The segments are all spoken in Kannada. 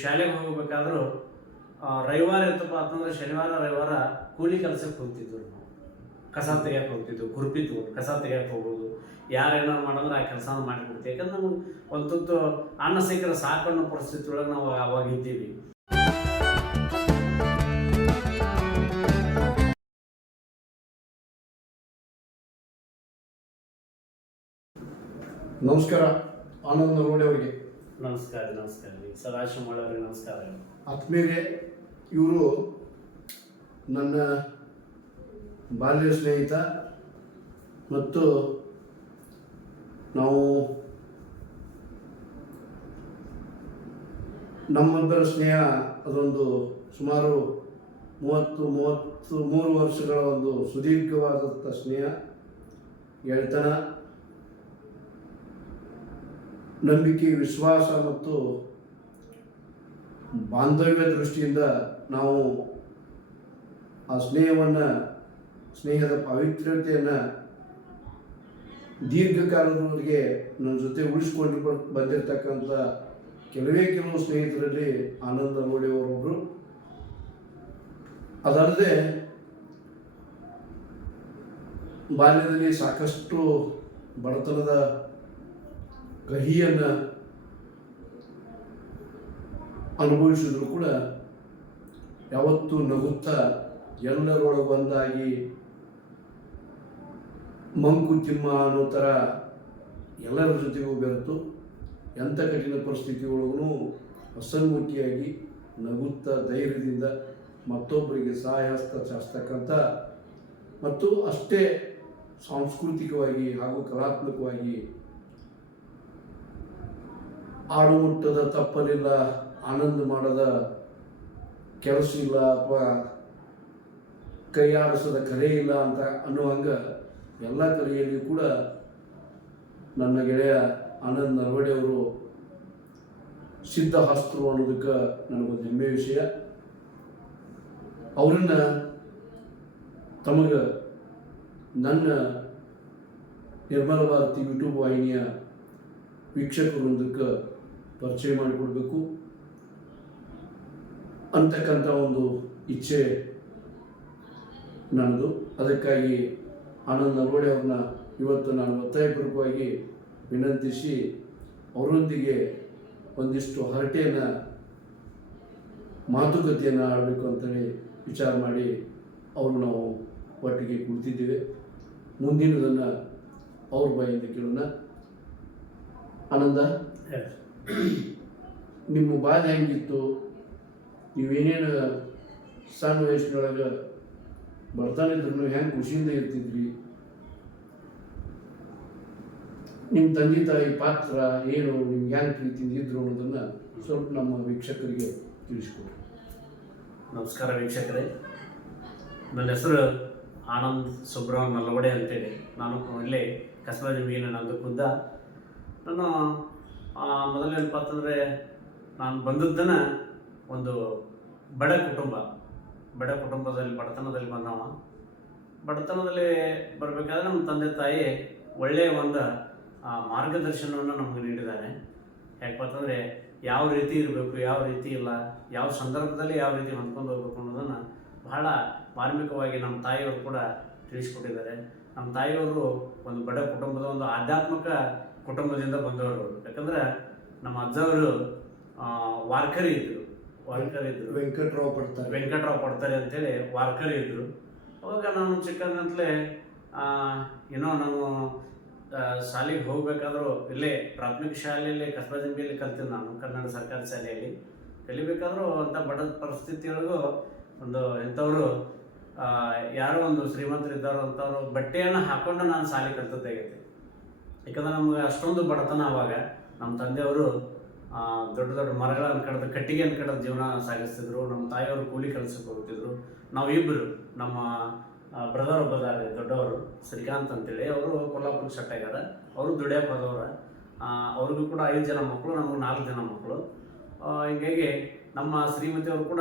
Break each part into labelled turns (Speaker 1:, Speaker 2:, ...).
Speaker 1: ಶಾಲೆಗೆ ಹೋಗಬೇಕಾದ್ರೂ ರವಿವಾರ ಇತ್ತಪ್ಪ ಅಂತಂದ್ರೆ ಶನಿವಾರ, ರವಿವಾರ ಕೂಲಿ ಕೆಲಸಕ್ಕೆ ಹೋಗ್ತಿದ್ವಿ ನಾವು. ಕಸ ತೆಗಿಯಕ್ಕೆ ಹೋಗ್ತಿದ್ವಿ ಕುರ್ಪಿ ಕಸ ತೆಗಿಯಕ್ಕೆ ಹೋಗೋದು ಯಾರು ಏನಾರು ಮಾಡಿದ್ರೆ ಆ ಕೆಲಸ ಮಾಡಿಕೊಡ್ತೀವಿ. ಯಾಕಂದ್ರೆ ನಮಗೆ ಒಂದು ತುತ್ತು ಅನ್ನ ಸಿಕ್ಕರೆ ಸಾಕನ್ನೋ ಪರಿಸ್ಥಿತಿ ಒಳಗೆ ನಾವು ಅವಾಗ ಇದ್ದೀವಿ.
Speaker 2: ನಮಸ್ಕಾರ. ಆನಂದ್ ನೋಡಿ ಅವರಿಗೆ.
Speaker 1: ನಮಸ್ಕಾರ ನಮಸ್ಕಾರ. ಸದಾಶಿವ ನಮಸ್ಕಾರ.
Speaker 2: ಆತ್ಮೀಯರೇ, ಇವರು ನನ್ನ ಬಾಲ್ಯ ಸ್ನೇಹಿತ ಮತ್ತು ನಾವು ನಮ್ಮಿಬ್ಬರ ಸ್ನೇಹ ಅದೊಂದು ಸುಮಾರು ಮೂವತ್ತು ಮೂವತ್ತು, ಮೂರು ವರ್ಷಗಳ ಒಂದು ಸುದೀರ್ಘವಾದಂಥ ಸ್ನೇಹ, ಗೆಳೆತನ. ನಂಬಿಕೆ, ವಿಶ್ವಾಸ ಮತ್ತು ಬಾಂಧವ್ಯ ದೃಷ್ಟಿಯಿಂದ ನಾವು ಆ ಸ್ನೇಹವನ್ನು, ಸ್ನೇಹದ ಪಾವಿತ್ರ್ಯತೆಯನ್ನು ದೀರ್ಘಕಾಲದವರೆಗೆ ನನ್ನ ಜೊತೆ ಉಳಿಸ್ಕೊಂಡು ಬಂದಿರತಕ್ಕಂಥ ಕೆಲವೇ ಕೆಲವು ಸ್ನೇಹಿತರಲ್ಲಿ ಆನಂದ ಅವರೊಬ್ಬರು ಅದಲ್ಲದೆ ಬಾಲ್ಯದಲ್ಲಿ ಸಾಕಷ್ಟು ಬಡತನದ ಕಹಿಯನ್ನು ಅನುಭವಿಸಿದ್ರು ಕೂಡ ಯಾವತ್ತೂ ನಗುತ್ತಾ ಎಲ್ಲರೊಳಗೆ ಒಂದಾಗಿ ಮಂಕುತಿಮ್ಮ ಅನ್ನೋ ಥರ ಎಲ್ಲರ ಜೊತೆಗೂ ಬೆರೆತು ಎಂಥ ಕಠಿಣ ಪರಿಸ್ಥಿತಿ ಒಳಗೂ ಹಸನ್ಮುಖಿಯಾಗಿ ನಗುತ್ತಾ ಧೈರ್ಯದಿಂದ ಮತ್ತೊಬ್ಬರಿಗೆ ಸಹಾಯ ಹಸ್ತ ಚಾಚತಕ್ಕಂಥ ಮತ್ತು ಅಷ್ಟೇ ಸಾಂಸ್ಕೃತಿಕವಾಗಿ ಹಾಗೂ ಕಲಾತ್ಮಕವಾಗಿ ಆಡುಮುಟ್ಟದ ತಪ್ಪಲಿಲ್ಲ ಆನಂದ ಮಾಡದ ಕೆಲಸ ಇಲ್ಲ ಅಥವಾ ಕೈಯಾಡಿಸದ ಕರೆ ಇಲ್ಲ ಅಂತ ಅನ್ನುವಂಗ ಎಲ್ಲ ಕರೆಯಲ್ಲಿ ಕೂಡ ನನ್ನ ಗೆಳೆಯ ಆನಂದ್ ನರವಡೆ ಅವರು ಸಿದ್ಧಹಸ್ತರು ಅನ್ನೋದಕ್ಕೆ ನನಗೊಂದು ಹೆಮ್ಮೆ ವಿಷಯ. ಅವರನ್ನ ತಮಗೆ ನನ್ನ ನಿರ್ಮಲ ಭಾರತಿ ಯೂಟ್ಯೂಬ್ ವಾಹಿನಿಯ ವೀಕ್ಷಕರೊಂದಕ್ಕೆ ಪರಿಚಯ ಮಾಡಿಕೊಡ್ಬೇಕು ಅಂತಕ್ಕಂಥ ಒಂದು ಇಚ್ಛೆ ನನ್ನದು. ಅದಕ್ಕಾಗಿ ಆನಂದ್ ನಲ್ವಡಿ ಅವ್ರನ್ನ ಇವತ್ತು ನಾನು ಒತ್ತಾಯಪೂರ್ವಕವಾಗಿ ವಿನಂತಿಸಿ ಅವರೊಂದಿಗೆ ಒಂದಿಷ್ಟು ಹರಟೆಯನ್ನು, ಮಾತುಕತೆಯನ್ನು ಆಡಬೇಕು ಅಂತೇಳಿ ವಿಚಾರ ಮಾಡಿ ಅವರು ನಾವು ಒಟ್ಟಿಗೆ ಕುಳಿತಿದ್ದೇವೆ. ಮುಂದಿನದನ್ನು ಅವ್ರ ಬಾಯಿಂದ ಕೇಳೋಣ. ಆನಂದ. ನಿಮ್ಮ ಬಾಧೆ ಹೆಂಗಿತ್ತು? ನೀವೇನೇನು ಸಣ್ಣ ವಯಸ್ಸಿನೊಳಗೆ ಬರ್ತಾನೆ ಇದ್ರು ಹೆಂಗೆ ಖುಷಿಯಿಂದ ಇರ್ತಿದ್ರಿ? ನಿಮ್ಮ ತಂದೆ ತಾಯಿ ಪಾತ್ರ ಏನು, ನಿಮ್ಗೆ ಹೆಂಗೆ ಪ್ರೀತಿಯಿಂದ ಇದ್ರು ಅನ್ನೋದನ್ನು ಸ್ವಲ್ಪ ನಮ್ಮ ವೀಕ್ಷಕರಿಗೆ ತಿಳಿಸ್ಕೊಡಿ.
Speaker 1: ನಮಸ್ಕಾರ ವೀಕ್ಷಕರೇ. ನನ್ನ ಹೆಸರು ಆನಂದ್ ಸುಬ್ರಹ್ಮ ನಲ್ಲವಡೆ ಅಂತೇಳಿ. ನಾನು ಇಲ್ಲೇ ಕಸಬಾ ಜಮೀನು ನಂದು ಖುದ್ದ. ನಾನು ಮೊದಲೇನಪ್ಪ ಅಂತಂದರೆ ನಾನು ಬಂದದ್ದನ್ನ ಒಂದು ಬಡ ಕುಟುಂಬ, ಬಡ ಕುಟುಂಬದಲ್ಲಿ, ಬಡತನದಲ್ಲಿ ಬಂದವ. ಬಡತನದಲ್ಲಿ ಬರಬೇಕಾದ್ರೆ ನಮ್ಮ ತಂದೆ ತಾಯಿ ಒಳ್ಳೆಯ ಒಂದು ಮಾರ್ಗದರ್ಶನವನ್ನು ನಮಗೆ ನೀಡಿದ್ದಾರೆ. ಯಾಕಪ್ಪ ಅಂತಂದರೆ ಯಾವ ರೀತಿ ಇರಬೇಕು, ಯಾವ ರೀತಿ ಇಲ್ಲ, ಯಾವ ಸಂದರ್ಭದಲ್ಲಿ ಯಾವ ರೀತಿ ಹೊಂದ್ಕೊಂಡು ಹೋಗ್ಬೇಕು ಅನ್ನೋದನ್ನು ಬಹಳ ಮಾರ್ಮಿಕವಾಗಿ ನಮ್ಮ ತಾಯಿಯವರು ಕೂಡ ತಿಳಿಸ್ಕೊಟ್ಟಿದ್ದಾರೆ. ನಮ್ಮ ತಾಯಿಯವರು ಒಂದು ಬಡ ಕುಟುಂಬದ ಒಂದು ಆಧ್ಯಾತ್ಮಿಕ ಕುಟುಂಬದಿಂದ ಬಂದವರು ಯಾಕಂದ್ರೆ ನಮ್ಮ ಅಜ್ಜವರು ವಾರ್ಕರ್ ವಾರ್ಕರಿ ಇದ್ರು. ವಾರ್ಕರಿ ಇದ್ರು.
Speaker 2: ವೆಂಕಟರಾವ್ ಪಡ್ತಾರೆ.
Speaker 1: ವೆಂಕಟರಾವ್ ಪಡ್ತಾರೆ ಅಂತೇಳಿ ವಾರ್ಕರಿ ಇದ್ರು. ಅವಾಗ ನಾನು ಚಿಕ್ಕಂದಂತಲೇ ಏನೋ ನಾವು ಶಾಲೆಗೆ ಹೋಗ್ಬೇಕಾದ್ರೂ ಇಲ್ಲೇ ಪ್ರಾಥಮಿಕ ಶಾಲೆಯಲ್ಲಿ ಕಸ್ಬಾಜಿಂಬಿಯಲ್ಲಿ ಕಲ್ತೀನಿ ನಾನು ಕನ್ನಡ ಸರ್ಕಾರಿ ಶಾಲೆಯಲ್ಲಿ. ಕಲಿಬೇಕಾದ್ರೂ ಅಂಥ ಬಡ ಪರಿಸ್ಥಿತಿಯೊಳಗೂ ಒಂದು ಎಂಥವರು ಯಾರೋ ಒಂದು ಶ್ರೀಮಂತರು ಇದ್ದಾರೋ ಅಂಥವ್ರು ಬಟ್ಟೆಯನ್ನು ಹಾಕೊಂಡು ನಾನು ಶಾಲೆ ಕಲ್ತದ್ದಾಗೈತೆ ಯಾಕಂದ್ರೆ ನಮ್ಗೆ ಅಷ್ಟೊಂದು ಬಡತನ ಅವಾಗ ನಮ್ಮ ತಂದೆಯವರು ದೊಡ್ಡ ದೊಡ್ಡ ಮರಗಳನ್ನು ಕಡ್ದು ಕಟ್ಟಿಗೆಯನ್ನು ಕಡ್ದು ಜೀವನ ಸಾಗಿಸ್ತಿದ್ರು ನಮ್ಮ ತಾಯಿಯವರು ಕೂಲಿ ಕೆಲಸಕ್ಕೆ ಹೋಗ್ತಿದ್ರು. ನಾವು ಇಬ್ಬರು ನಮ್ಮ ಬ್ರದರ್ ಒಬ್ಬ ಇದಾರೆ ದೊಡ್ಡವರು ಶ್ರೀಕಾಂತ್ ಅಂತೇಳಿ ಅವರು ಕೊಲ್ಲಾಪುರಕ್ಕೆ ಸೆಟ್ ಆಗ್ಯಾರ ಅವರು ದುಡಿಯಪ್ಪ ಹೋದವ್ರ. ಆ, ಅವ್ರಿಗೂ ಕೂಡ ಐದು ಜನ ಮಕ್ಕಳು ನಮಗೆ ನಾಲ್ಕು ಜನ ಮಕ್ಕಳು. ಹಿಂಗಾಗಿ ನಮ್ಮ ಶ್ರೀಮತಿಯವರು ಕೂಡ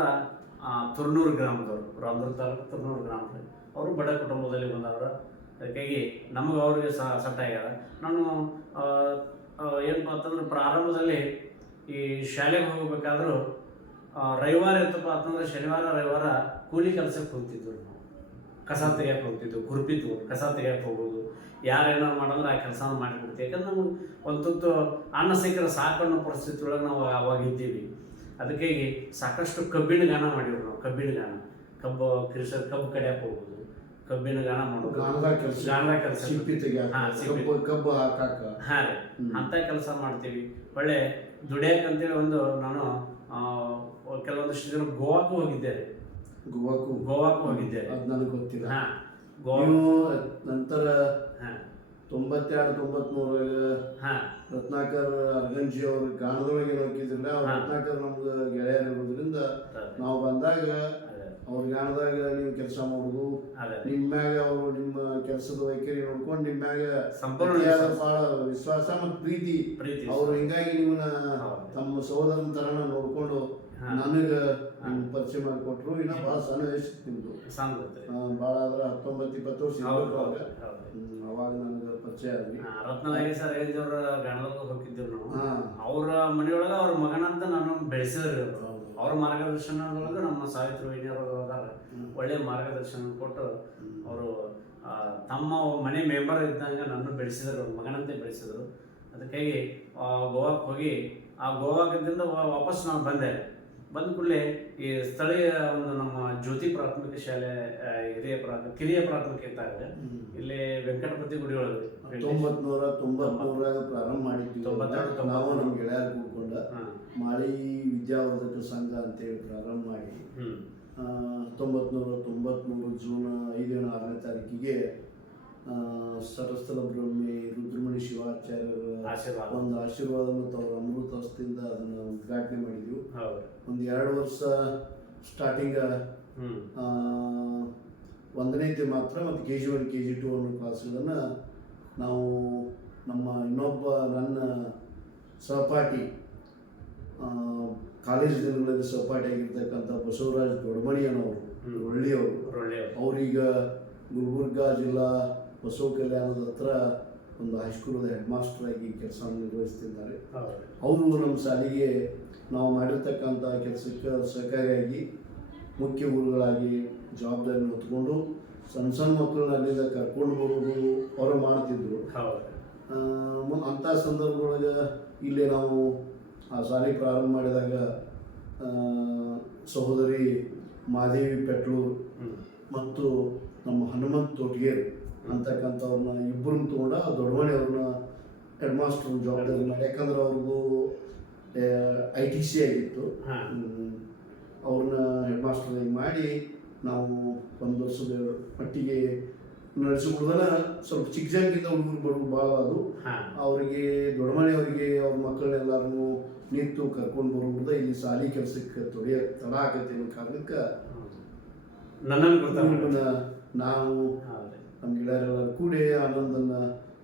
Speaker 1: ಆ, ತುರ್ನೂರು ಗ್ರಾಮದವರು. ರಾಮದುರ್ಗ ತಾಲೂಕು ತುರ್ನೂರು ಗ್ರಾಮದಲ್ಲಿ. ಅವರು ಬಡ ಕುಟುಂಬದಲ್ಲಿ ಬಂದವರು. ಅದಕ್ಕಾಗಿ ನಮಗೆ ಅವ್ರಿಗೆ ಸೆಟ್ ಆಗ್ಯದ. ನಾನು ಏನಪ್ಪ ಅಂತಂದ್ರೆ ಪ್ರಾರಂಭದಲ್ಲಿ ಈ ಶಾಲೆಗೆ ಹೋಗಬೇಕಾದ್ರೂ ರವಿವಾರ ಇತ್ತಪ್ಪ ಅಂತಂದ್ರೆ ಶನಿವಾರ, ರವಿವಾರ ಕೂಲಿ ಕೆಲಸಕ್ಕೆ ಹೋಗ್ತಿದ್ವಿ ನಾವು. ಕಸ ತೆಗಿಯಕ್ಕೆ ಹೋಗ್ತಿದ್ವು ತಗೊಂಡು ಕಸ ತೆಗಿಯಕ್ಕೆ ಹೋಗೋದು. ಯಾರೇನಾರು ಮಾಡಿದ್ರೆ ಆ ಕೆಲಸ ಮಾಡಿಬಿಡ್ತೀವಿ ಯಾಕಂದ್ರೆ ನಮ್ಗೆ ಒಂದು ತುತ್ತು ಅನ್ನ ಸಿಕ್ಕರೆ ಸಾಕು ಅನ್ನೋ ಪರಿಸ್ಥಿತಿ ಒಳಗೆ ನಾವು ಅವಾಗ ಇದ್ದೀವಿ. ಅದಕ್ಕಾಗಿ ಸಾಕಷ್ಟು ಕಬ್ಬಿಣ ಗಾನ ಮಾಡಿದ್ರು ನಾವು ಕಬ್ಬಿಣ ಗಾನ ಕಬ್ಬು ಕೃಷಿ ಕಬ್ಬು ಕಡಿಯಕ್ಕೆ ಹೋಗೋದು. ಕಬ್ಬಿನ ಗಾನ ಮಾಡೋದು
Speaker 2: ಗಾಣದ ಕೆಲಸ. ಸಿಪ್ಪಿ. ಕಬ್ಬು ಕಬ್ಬು ಹಾಕಾಕ.
Speaker 1: ಹಾ ರೀ. ಅಂತ ಕೆಲಸ ಮಾಡ್ತೀವಿ. ಒಳ್ಳೆ ದುಡಿಯಕ್ಕಂತೇಳಿ ಒಂದು ನಾನು ಕೆಲವೊಂದಿಷ್ಟು ಜನ ಗೋವಾಕ್ಕೂ ಹೋಗಿದ್ದೆ ರೀ.
Speaker 2: ಗೋವಾಕು
Speaker 1: ಗೋವಾಕ್ಕೂ ಹೋಗಿದ್ದೆ
Speaker 2: ಅದು ನನಗೆ ಗೊತ್ತಿಲ್ಲ.
Speaker 1: ಹಾ. ಗೋವಾ
Speaker 2: ನಂತರ
Speaker 1: ಹಾ.
Speaker 2: ತೊಂಬತ್ತೆರಡು ತೊಂಬತ್ಮೂರಾಗ
Speaker 1: ಹಾ.
Speaker 2: ರತ್ನಾಕರ್ ಅರ್ಗಂಜಿ ಅವ್ರ ಗಾಣದೊಳಗೆ ನೋಕಿದ್ರಲ್ಲ ಅವ್ರ
Speaker 1: ಹಾ.
Speaker 2: ರತ್ನಾಕರ್ ನಮ್ಗೆ ಗೆಳೆಯರ್ ಇರೋದ್ರಿಂದ ನಾವು ಬಂದಾಗ
Speaker 1: ಅದೇ
Speaker 2: ಅವ್ರ ಗಾಣದಾಗ ನೀವು ಕೆಲಸ ಮಾಡುದು ನಿಮ್ಮ ಮ್ಯಾಗ ಅವರು ನಿಮ್ಮ ಕೆಲಸದ ವೈಖರಿ ನೋಡ್ಕೊಂಡು ನಿಮ್ಮ ಮ್ಯಾಗ
Speaker 1: ಸಂಪೂರ್ಣ
Speaker 2: ಅತಿಯಾದ
Speaker 1: ವಿಶ್ವಾಸ.
Speaker 2: ಬಹಳ ವಿಶ್ವಾಸ ಮತ್ತು ಪ್ರೀತಿ. ಅವರು ಹಿಂಗಾಗಿ ನಿಮ್ಮನ್ನ. ತಮ್ಮ ಸಹೋದರನ ತರನ ನೋಡ್ಕೊಂಡು ನನಗೆ ಪರಿಚಯ ಮಾಡಿಕೊಟ್ರು. ಇನ್ನ ಬಹಳ ಸಣ್ಣ ವಯಸ್ಸು ನಿಮ್ದು. ಬಹಳ ಆದ್ರೆ ಹತ್ತೊಂಬತ್ತು ಇಪ್ಪತ್ತು ವರ್ಷ ಅವಾಗ. ಅವಾಗ ನನಗೆ ಪರಿಚಯ
Speaker 1: ಆದ್ವಿ. ರತ್ನಲಾಗಿ ಸರ್ ಏಜವ್ರ ಗಣದಾಗ ಹೋಗಿದ್ದೀವಿ ನಾವು. ಅವ್ರ ಮನೆಯೊಳಗ ಅವ್ರ ಮಗನಂತ ನಾನು ಬೆಳೆಸಿದ್ರು ಅವ್ರು. ಅವ್ರ ಮಾರ್ಗದರ್ಶನದೊಳಗೆ ನಮ್ಮ ಸಾವಿತ್ರಿ ವೈದ್ಯರು ಒಳ್ಳೆ ಮಾರ್ಗದರ್ಶನ ಕೊಟ್ಟು ಅವರು ತಮ್ಮ ಮನೆ ಮೆಂಬರ್ ಇದ್ದಂಗೆ ನನ್ನ ಬೆಳೆಸಿದರು ಮಗನಂತೆ ಬೆಳೆಸಿದ್ರು. ಅದಕ್ಕಾಗಿ ಗೋವಾಕ್ಕೆ ಹೋಗಿ ಆ ಗೋವಾಕದಿಂದ ವಾ- ವಾಪಸ್ ನಾನು ಬಂದೆ. ಬಂದ ಕೂಡಲೇ ಈ ಸ್ಥಳೀಯ ಒಂದು ನಮ್ಮ ಜ್ಯೋತಿ ಪ್ರಾಥಮಿಕ ಶಾಲೆ ಹಿರಿಯ ಪ್ರಾಥಮಿಕ ಕಿರಿಯ ಪ್ರಾಥಮಿಕ ಇದ್ದಾಗ. ಇಲ್ಲಿ ವೆಂಕಟಪತಿ ಗುಡಿ ಒಳಗೆ
Speaker 2: ತೊಂಬತ್ನೂರ ನೂರ ತೊಂಬತ್ಮೂರಾಗ ಪ್ರಾರಂಭ ಮಾಡಿದ್ವಿ.
Speaker 1: ತೊಂಬತ್ತೆರಡು,
Speaker 2: ನಾವು. ನಮ್ಮ ಗೆಳೆಯರು ಕೂಡ್ಕೊಂಡ ಮಾಳಿ ವಿದ್ಯಾವರ್ಧಕ ಸಂಘ ಅಂತೇಳಿ ಪ್ರಾರಂಭ ಮಾಡಿ ಹತ್ತೊಂಬತ್ತು ನೂರ ತೊಂಬತ್ಮೂರು ಜೂನ್ ಐದನೇ ಆರನೇ ತಾರೀಕಿಗೆ ಸರಸ್ಥಲ ಬ್ರಹ್ಮಿ ರುದ್ರಮಣಿ ಶಿವಾಚಾರ್ಯರ
Speaker 1: ಆಶೀರ್ವಾದ.
Speaker 2: ಒಂದು ಆಶೀರ್ವಾದ ಮತ್ತು ಅವರ ಅಮೃತ ಅದನ್ನು ಉದ್ಘಾಟನೆ ಮಾಡಿದ್ವಿ. ಒಂದು ಎರಡು ವರ್ಷ ಸ್ಟಾರ್ಟಿಂಗ್
Speaker 1: ಒಂದನೇ
Speaker 2: ಒಂದನೇತೆ ಮಾತ್ರ ಮತ್ತು K G one K G two ಅನ್ನೋ ಕ್ಲಾಸ್ಗಳನ್ನು ನಾವು ನಮ್ಮ ಇನ್ನೊಬ್ಬ ನನ್ನ ಸಹಪಾಠಿ ಕಾಲೇಜ್ ದಿನಗಳಲ್ಲಿ ಸಹಪಾಠಿಯಾಗಿರ್ತಕ್ಕಂಥ ಬಸವರಾಜ್ ದೊಡ್ಮಣಿ ಅನ್ನೋರು. ಒಳ್ಳೆಯವರು.
Speaker 1: ಒಳ್ಳೆಯ
Speaker 2: ಅವರೀಗ ಗುಲ್ಬರ್ಗ ಜಿಲ್ಲಾ ಬಸವ ಕಲ್ಯಾಣದ ಹತ್ರ ಒಂದು ಹೈಸ್ಕೂಲದ ಹೆಡ್ ಮಾಸ್ಟರ್ ಆಗಿ ಕೆಲಸ ನಿರ್ವಹಿಸ್ತಿದ್ದಾರೆ. ಅವರು ನಮ್ಮ ಶಾಲೆಗೆ ನಾವು ಮಾಡಿರ್ತಕ್ಕಂಥ ಕೆಲಸಕ್ಕೆ ಸಹಕಾರಿಯಾಗಿ ಮುಖ್ಯ ಗುರುಗಳಾಗಿ ಜವಾಬ್ದಾರಿ ಹೊತ್ಕೊಂಡು ಸಣ್ಣ ಸಣ್ಣ ಮಕ್ಕಳನ್ನ ಅಲ್ಲಿಂದ ಕರ್ಕೊಂಡು ಬರೋದು ಅವರು ಮಾಡ್ತಿದ್ರು. ಅಂಥ ಸಂದರ್ಭದೊಳಗೆ ಇಲ್ಲಿ ನಾವು ಆ ಶಾಲೆ ಪ್ರಾರಂಭ ಮಾಡಿದಾಗ ಸಹೋದರಿ ಮಾದೇವಿ ಪೆಟ್ಲೂರು ಮತ್ತು ನಮ್ಮ ಹನುಮಂತ್ ತೊಟ್ಗೇರ್ ಅಂತಕ್ಕಂಥವ್ರನ್ನ ಇಬ್ಬರನ್ನ ತೊಗೊಂಡ ದೊಡ್ಡಮಣಿ ಅವ್ರನ್ನ ಹೆಡ್ ಮಾಸ್ಟರ್ ಜವಾಬ್ದಾರಿ ಮಾಡಿ. ಯಾಕಂದ್ರೆ ಅವ್ರಿಗೂ ಐ ಟಿ ಸಿ ಆಗಿತ್ತು. ಅವ್ರನ್ನ ಹೆಡ್ ಮಾಸ್ಟರ್ ಮಾಡಿ ನಾವು ಒಂದು ವರ್ಷದ ಮಟ್ಟಿಗೆ ನಡೆಸಿಬಿಡ್ದನ ಸ್ವಲ್ಪ ಚಿಕ್ಕ ಜನಕ್ಕಿಂತ ಹುಡುಗರು ಬರೋದು ಭಾಳ ಅದು. ಅವರಿಗೆ ದೊಡ್ಡಮನೆಯವರಿಗೆ ಅವ್ರ ಮಕ್ಕಳನ್ನೆಲ್ಲರನ್ನು ನಿಂತು ಕರ್ಕೊಂಡು ಬರೋದ್ರಿಂದ ಇಲ್ಲಿ ಸಾಲಿ ಕೆಲಸಕ್ಕೆ ತೊಡೆಯ ತಡ ಆಗತ್ತೆ ಅನ್ನೋ ಕಾರಣಕ್ಕೆ
Speaker 1: ನನ್ನನ್ನು ಗೊತ್ತಾಗ
Speaker 2: ನಾವು ನಮ್ಮ ಗೆಳೆಯರೆಲ್ಲರೂ ಕೂಡಿ ಆನಂದನ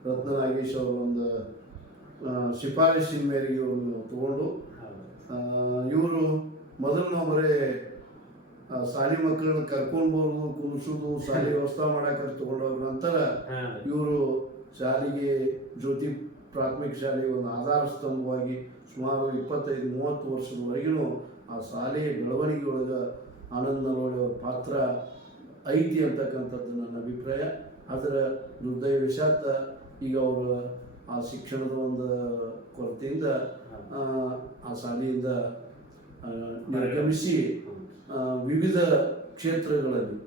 Speaker 2: ರತ್ನ ನಾಗೇಶ್ ಅವರ ಒಂದು ಶಿಫಾರಸಿನ ಮೇರೆಗೆ ಇವ್ರನ್ನ ತಗೊಂಡು ಇವರು ಮೊದಲು ನಾವು ಬರೀ ಶಾಲಿ ಮಕ್ಕಳನ್ನ ಕರ್ಕೊಂಡು ಬರೋದು ಕುಣಿಸೋದು ಶಾಲೆ ವ್ಯವಸ್ಥೆ ಮಾಡಾಕ ತಗೊಂಡವ್ರ ನಂತರ ಇವರು ಶಾಲೆಗೆ ಜ್ಯೋತಿ ಪ್ರಾಥಮಿಕ ಶಾಲೆ ಒಂದು ಆಧಾರ ಸ್ತಂಭವಾಗಿ ಸುಮಾರು ಇಪ್ಪತ್ತೈದು ಮೂವತ್ತು ವರ್ಷದವರೆಗೂ ಆ ಶಾಲೆಯ ಬೆಳವಣಿಗೆ ಒಳಗೆ ಆನಂದ ನಲ್ವಡಿ ಅವರ ಪಾತ್ರ ಐತಿ ಅಂತಕ್ಕಂಥದ್ದು ನನ್ನ ಅಭಿಪ್ರಾಯ. ಅದರ ವಿಷಾತ ಈಗ ಅವರ ಆ ಶಿಕ್ಷಣದ ಒಂದು ಕೊರತೆಯಿಂದ ಆ, ಶಾಲೆಯಿಂದ ನಿರ್ಗಮಿಸಿ ವಿವಿಧ ಕ್ಷೇತ್ರಗಳಲ್ಲಿ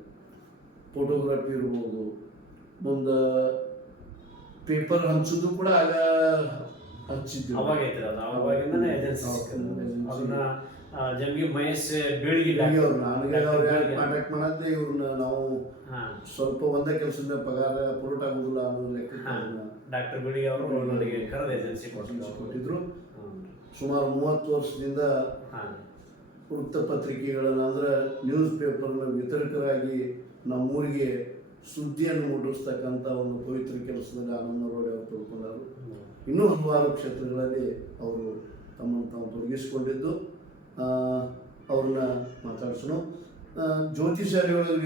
Speaker 2: ಫೋಟೋಗ್ರಫಿ ಇರ್ಬೋದು ಮುಂದೆ ಪೇಪರ್ ಹಂಚೋದು ಕೂಡ ಆಗ ಹಚ್ಚಿದ್ದು
Speaker 1: ಅವಾಗ ಐತ್ರಿ ಅದು? ಅವಾಗಿಂದನೇ ಏಜೆನ್ಸಿ ಅದನ್ನ ಜಂಗಿ ಮಹೇಶ್
Speaker 2: ಬೆಳಿಗ್ಗೆ ನನಗೆ ಅವ್ರು ಯಾರು ಕಾಂಟ್ಯಾಕ್ಟ್ ಮಾಡತ್ತೆ ಇವ್ರನ್ನ ನಾವು ಸ್ವಲ್ಪ ಒಂದೇ ಕೆಲಸದ ಪಗಾರ ಪುರೋಟ ಆಗೋದಿಲ್ಲ ಅನ್ನೋ ಲೆಕ್ಕಕ್ಕೆ
Speaker 1: ಹಾಂ. ಡಾಕ್ಟರ್ ಬೆಳಿಗ್ಗೆ ಅವರು ನನಗೆ ಕರೆದ ಏಜೆನ್ಸಿ ಕೊಟ್ಟಿದ್ರು.
Speaker 2: ಸುಮಾರು ಮೂವತ್ತು ವರ್ಷದಿಂದ
Speaker 1: ಹಾಂ
Speaker 2: ವೃತ್ತಪತ್ರಿಕೆಗಳನ್ನ ಅಂದ್ರೆ ನ್ಯೂಸ್ ಪೇಪರ್ನ ವಿತರಕರಾಗಿ ನಮ್ಮೂರಿಗೆ ಸುದ್ದಿಯನ್ನು ಮುಟ್ಟಿಸ್ತಕ್ಕಂಥ ಒಂದು ಪವಿತ್ರ ಕೆಲಸದಲ್ಲಿ ಆನಂದ ರೋಡಿ ಅವರು ತಿಳ್ಕೊಂಡರು ಇನ್ನೂ ಹಲವಾರು ಕ್ಷೇತ್ರಗಳಲ್ಲಿ ಅವರು ತಮ್ಮನ್ನು ತಾವು ತೊಡಗಿಸಿಕೊಂಡಿದ್ದು. ಅವ್ರನ್ನ ಮಾತಾಡ್ಸೋಣ. ಜ್ಯೋತಿ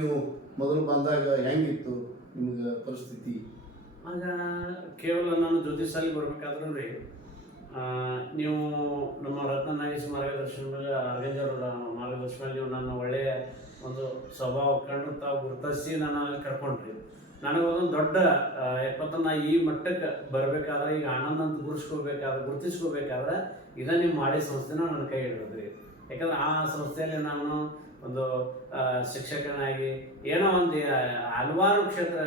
Speaker 2: ನೀವು ಮೊದಲು ಬಂದಾಗ ಹೆಂಗಿತ್ತು ನಿಮ್ಗೆ ಪರಿಸ್ಥಿತಿ?
Speaker 1: ಆಗ ಕೇವಲ ನಾನು ಜ್ಯೋತಿಷಾಲಿಗೆ ಬರ್ಬೇಕಾದ್ರೂ ರೀ ನೀವು ನಮ್ಮ ರತ್ನ ನಾಗೇಶ್ ಮಾರ್ಗದರ್ಶನ ಮೇಲೆ ಅರವಿಂದ್ ಅವರ ಮಾರ್ಗದರ್ಶನ ನೀವು ನನ್ನ ಒಳ್ಳೆಯ ಒಂದು ಸ್ವಭಾವ ಕಂಡು ತಾವು ಗುರುತಿಸಿ ನನ್ನ ಕರ್ಕೊಂಡ್ರಿ. ನನಗೆ ಒಂದು ದೊಡ್ಡ ಯಾಕಂದ್ರೆ ನಾ ಈ ಮಟ್ಟಕ್ಕೆ ಬರಬೇಕಾದ್ರೆ, ಈಗ ಆನಂದ ಅಂತ ಗುರುಸ್ಕೋಬೇಕಾದ್ರೆ ಗುರುತಿಸ್ಕೋಬೇಕಾದ್ರೆ ಇದನ್ನು ನೀವು ಮಾಡಿ ಸಂಸ್ಥೆನ ನನ್ನ ಕೈ ಹಿಡಿದ್ರಿ ಯಾಕಂದ್ರೆ ಆ ಸಂಸ್ಥೆಯಲ್ಲಿ ನಾನು ಒಂದು ಶಿಕ್ಷಕನಾಗಿ ಏನೋ ಒಂದು ಹಲವಾರು ಕ್ಷೇತ್ರ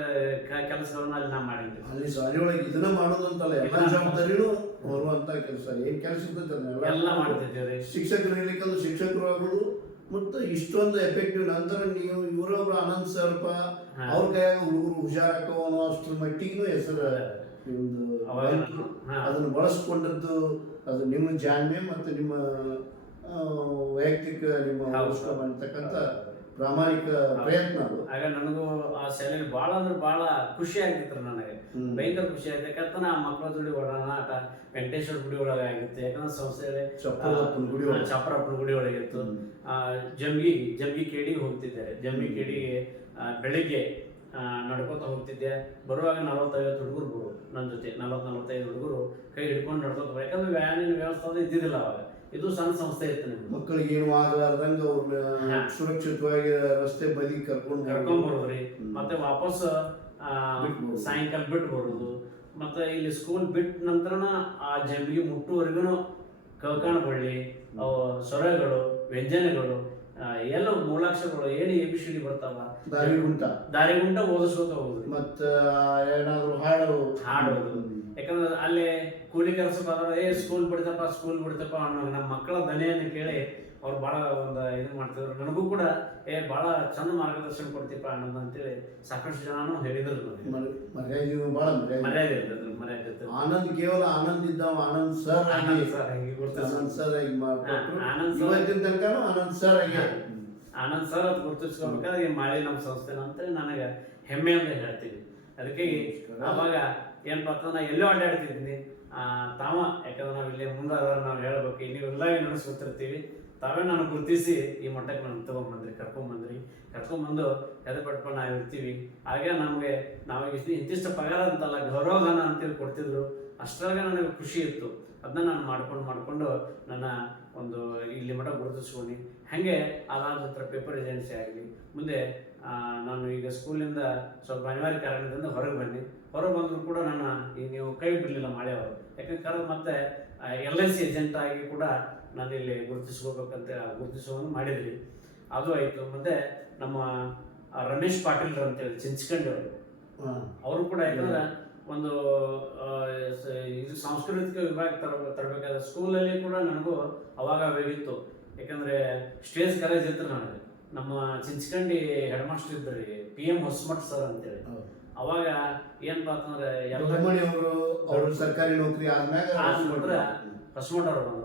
Speaker 1: ಕೆಲಸಗಳನ್ನ ಅಲ್ಲಿ ನಾವು ಮಾಡಿದ್ದೆ
Speaker 2: ಅಲ್ಲಿ ಶಾಲೆಯೊಳಗೆ ಇದನ್ನ ಮಾಡೋದಂತಲ್ಲ ಎಲ್ಲ
Speaker 1: ಇದನ್ನ-
Speaker 2: ಜವಾಬ್ದಾರಿನೂ ಬರುವಂತ ಕೆಲಸ ಏನ್ ಕೆಲಸ ಇರ್ತೈತೆ
Speaker 1: ಎಲ್ಲ ಮಾಡ್ತಿದ್ದೇವೆ
Speaker 2: ಶಿಕ್ಷಕರು ಹೇಳಿಕಂದ್ರೆ ಶಿಕ್ಷಕರು ಆಗೋದು ಮತ್ತು ಇಷ್ಟೊಂದು ಎಫೆಕ್ಟಿವ್ ನಂತರ ನೀವು ಇವರೊಬ್ರು ಆನಂದ್ ಸರ್ಪ. ಅವ್ರ ಕೈಯಾಗ ಹುಡುಗರು ಹುಷಾರಾಕೋ ಅನ್ನೋ ಅಷ್ಟ್ರ ಮಟ್ಟಿಗೂ ಹೆಸರು ನಿಮ್ದು.
Speaker 1: ನಾನು-
Speaker 2: ಅದನ್ನು ಬಳಸ್ಕೊಂಡದ್ದು ಅದು ನಿಮ್ಮ ಜಾಣ್ಮೆ ಮತ್ತು ನಿಮ್ಮ ವೈಯಕ್ತಿಕ ನಿಮ್ಮ ಮಾಡಿರ್ತಕ್ಕಂಥ ಪ್ರಾಮಾಣಿಕ ಪ್ರಯತ್ನ ಅದು.
Speaker 1: ಆಗ ನನಗೂ ಆ ಶಾಲೆಯಲ್ಲಿ ಭಾಳ ಅಂದ್ರೆ ಭಾಳ ಖುಷಿ ಆಗ್ತಿತ್ತು ನನಗೆ. ಭಯಂಕರ ಖುಷಿ ಆಯ್ತು. ಯಾಕಂದ್ರೆ ಆ ಮಕ್ಕಳ ಜೋಡಿ ಒಡನಾಟ ವೆಂಕಟೇಶ್ವರ ಗುಡಿ ಒಳಗೆ ಆಗಿತ್ತು. ಯಾಕಂದ್ರೆ ಸಂಸ್ಥೆಯಲ್ಲಿ
Speaker 2: ಚಪ್ಪರಪ್ಪನ ಗುಡಿ ಒಳಗೆ.
Speaker 1: ಚಾಪರಪ್ಪನ ಗುಡಿ ಒಳಗೆ
Speaker 2: ಇತ್ತು.
Speaker 1: ಆ, ಜಂಬಿ ಜಂಬಿ ಕೇಡಿಗೆ ಹೋಗ್ತಿದ್ದೆ ಜಂಬಿ ಕೇಡಿಗೆ ಬೆಳಿಗ್ಗೆ ನಡ್ಕೊತ ಹೋಗ್ತಿದ್ದೆ. ಬರುವಾಗ ನಲವತ್ತೈವತ್ತು ಹುಡುಗರು ಬರು ನನ್ನ ಜೊತೆ. ನಲವತ್ತು ನಲವತ್ತೈದು ಹುಡುಗರು ಕೈ ಹಿಡ್ಕೊಂಡು ನಡ್ಕೊತ ಯಾಕಂದ್ರೆ ವ್ಯಾನಿನ ವ್ಯವಸ್ಥೆ ಇದ್ದಿದ್ದಿಲ್ಲ ಅವಾಗ. ಇದು ಸಣ್ಣ ಸಂಸ್ಥೆ ಇತ್ತು ನಿಮ್ದು.
Speaker 2: ಮಕ್ಕಳಿಗೆ ಏನು ಆಗಲಾರ್ದಂಗ ಅವ್ರನ್ನ. ಸುರಕ್ಷಿತವಾಗಿ ರಸ್ತೆ ಬದಿ ಕರ್ಕೊಂಡು
Speaker 1: ಕರ್ಕೊಂಡ್ ಬರೋದ್ರಿ ಮತ್ತೆ ವಾಪಸ್. ಸಾಯಂಕಾಲ ಬಿಟ್ಟು ಬರೋದು ಮತ್ತೆ ಇಲ್ಲಿ ಸ್ಕೂಲ್ ಬಿಟ್ಟ ನಂತರನ ಆ ಜಂಬಿಗೆ ಮುಟ್ಟುವರೆಗೂ ಕಳ್ಕಾಣ ಬಳ್ಳಿ ಅವು ಸ್ವರಗಳು ವ್ಯಂಜನಗಳು ಎಲ್ಲ ಮೂಲಾಕ್ಷರಗಳು ಏನು ಎ ಬಿ ಸಿ ಡಿ ಬರ್ತಾವ.
Speaker 2: ದಾರಿ ಗುಂಟ
Speaker 1: ದಾರಿ ಗುಂಟ ಓದಿಸ್ಕೊತ ಹೋಗುದ್ರಿ
Speaker 2: ಮತ್ತ ಏನಾದ್ರು ಹಾಡು
Speaker 1: ಹಾಡೋದು.
Speaker 2: ಹ್ಮ್.
Speaker 1: ಯಾಕಂದ್ರೆ ಅಲ್ಲೇ ಕೂಲಿ ಕೆಲಸ ಏ ಸ್ಕೂಲ್ ಬಿಡ್ತಪ್ಪ ಸ್ಕೂಲ್ ಬಿಡ್ತಪ್ಪ ಅನ್ನೋ ನಮ್ಮ ಮಕ್ಕಳ ದನಿಯನ್ನು ಕೇಳಿ ಅವ್ರು ಭಾಳ ಒಂದು ಇದು ಮಾಡ್ತಿದ್ರು. ನನಗೂ ಕೂಡ ಏ ಭಾಳ ಚಂದ ಮಾರ್ಗದರ್ಶನ ಕೊಡ್ತೀಪ್ಪ ಅನ್ನೋದು ಅಂತೇಳಿ ಸಾಕಷ್ಟು ಜನನು ಹೇಳಿದ್ರು
Speaker 2: ಮರ್ಯಾದೆ ಭಾಳ ಮರ್ಯಾದೆ.
Speaker 1: ಮರ್ಯಾದೆ ಇರ್ತದೆ ಮರ್ಯಾದೆ
Speaker 2: ಆನಂದ್ ಕೇವಲ ಆನಂದ್ ಇದ್ದಾವ ಆನಂದ್ ಸರ್ ಆಗಿ
Speaker 1: ಆನಂದ್ ಸರ್ ಆಗಿ
Speaker 2: ಆನಂದ್ ಸರ್ ಆಗಿ
Speaker 1: ಆನಂದ್ ಸರ್.
Speaker 2: ತನಕ ಆನಂದ್ ಸರ್ ಆಗಿ.
Speaker 1: ಆನಂದ್ ಸರ್ ಅದು ಗುರುತಿಸ್ಕೊಬೇಕಾದ್ರೆ ಮಾಡಿ ನಮ್ಮ ಸಂಸ್ಥೆನ ಅಂತೇಳಿ ನನಗೆ ಹೆಮ್ಮೆ ಅಂತ ಹೇಳ್ತೀನಿ. ಅದಕ್ಕೆ. ಅವಾಗ ಏನಪ್ಪ ಅಂತಂದ್ರೆ ನಾ ಎಲ್ಲೋ ಅಡ್ಡಾಡ್ತಿದ್ದೀನಿ. ತಾವ, ಯಾಕಂದ್ರೆ ನಾವು ಇಲ್ಲಿ ಮುಂದಾದ್ರೆ ನಾವು ಹೇಳ್ಬೇಕು. ನೀವೆಲ್ಲ ನಡೆಸ್ಕೊತಿರ್ತೀವಿ ತಾವೇ ನಾನು ಗುರುತಿಸಿ ಈ ಮಟ್ಟಕ್ಕೆ ನಾನು ತಗೊಂಬಂದ್ರಿ, ಕರ್ಕೊಂಬಂದ್ರಿ. ಕರ್ಕೊಂಬಂದು ಎದೆ ಪಟ್ಕೊಂಡು ನಾವು ಇರ್ತೀವಿ. ಹಾಗೆ ನಮಗೆ ನಾವು ಇಷ್ಟು ಇಂತಿಷ್ಟು ಪಗಾರ ಅಂತಲ್ಲ, ಗೌರವಧನ ಅಂತೇಳಿ ಕೊಡ್ತಿದ್ರು. ಅಷ್ಟರಾಗ ನನಗೆ ಖುಷಿ ಇತ್ತು. ಅದನ್ನ ನಾನು ಮಾಡ್ಕೊಂಡು ಮಾಡಿಕೊಂಡು ನನ್ನ ಒಂದು ಇಲ್ಲಿ ಮಟ್ಟ ಗುರುತಿಸ್ಕೊಂಡು. ಹಾಗೆ ಅದಾದ ನಂತರ ಪೇಪರ್ ಏಜೆನ್ಸಿ ಆಗಲಿ. ಮುಂದೆ ನಾನು ಈಗ ಸ್ಕೂಲಿಂದ ಸ್ವಲ್ಪ ಅನಿವಾರ್ಯ ಕಾರಣದಿಂದ ಹೊರಗೆ ಬನ್ನಿ ಹೊರಗೆ ಬಂದರೂ ಕೂಡ ನನ್ನ ನೀವು ಕೈ ಬಿಡಲಿಲ್ಲ ಮಾಳೆಯವರು. ಯಾಕಂದ್ರೆ ಮತ್ತೆ ಎಲ್ ಐ ಸಿ ಏಜೆಂಟ್ ಆಗಿ ಕೂಡ ನಾನು ಇಲ್ಲಿ ಗುರುತಿಸ್ಕೋಬೇಕಂತ ಗುರುತಿಸುವನ್ನು ಮಾಡಿದ್ವಿ ಅದು ಆಯಿತು. ಮತ್ತೆ ನಮ್ಮ ರಮೇಶ್ ಪಾಟೀಲ್ ಅಂತೇಳಿ ಚಿಂಚ್ಕಂಡಿ ಅವರು. ಅವರು ಕೂಡ ಯಾಕಂದ್ರೆ ಒಂದು ಇದು ಸಾಂಸ್ಕೃತಿಕ ವಿಭಾಗ ತರ ತರಬೇಕಾದ್ರೆ ಸ್ಕೂಲಲ್ಲಿ ಕೂಡ ನನಗೂ ಅವಾಗ ಬೇಕಿತ್ತು. ಯಾಕಂದ್ರೆ ಸ್ಟೇಜ್ ಕಾಲೇಜ್ ಇತ್ತು ನನಗೆ. ನಮ್ಮ ಚಿಂಚ್ಕಂಡಿ ಹೆಡ್ ಮಾಸ್ಟರ್ ಇದ್ದರು ಪಿ ಎಂ ಹೊಸಮಠ್ ಸರ್ ಅಂತೇಳಿ. ಅವಾಗ ಏನ್ ಅಂತಂದ್ರೆ
Speaker 2: ದೊಡ್ಡಮಣಿ ಅವರು ಸರ್ಕಾರಿ ನೌಕರಿ ಆದ್ಮ್ಯಾಗ
Speaker 1: ಅವರು ಬಂದರು.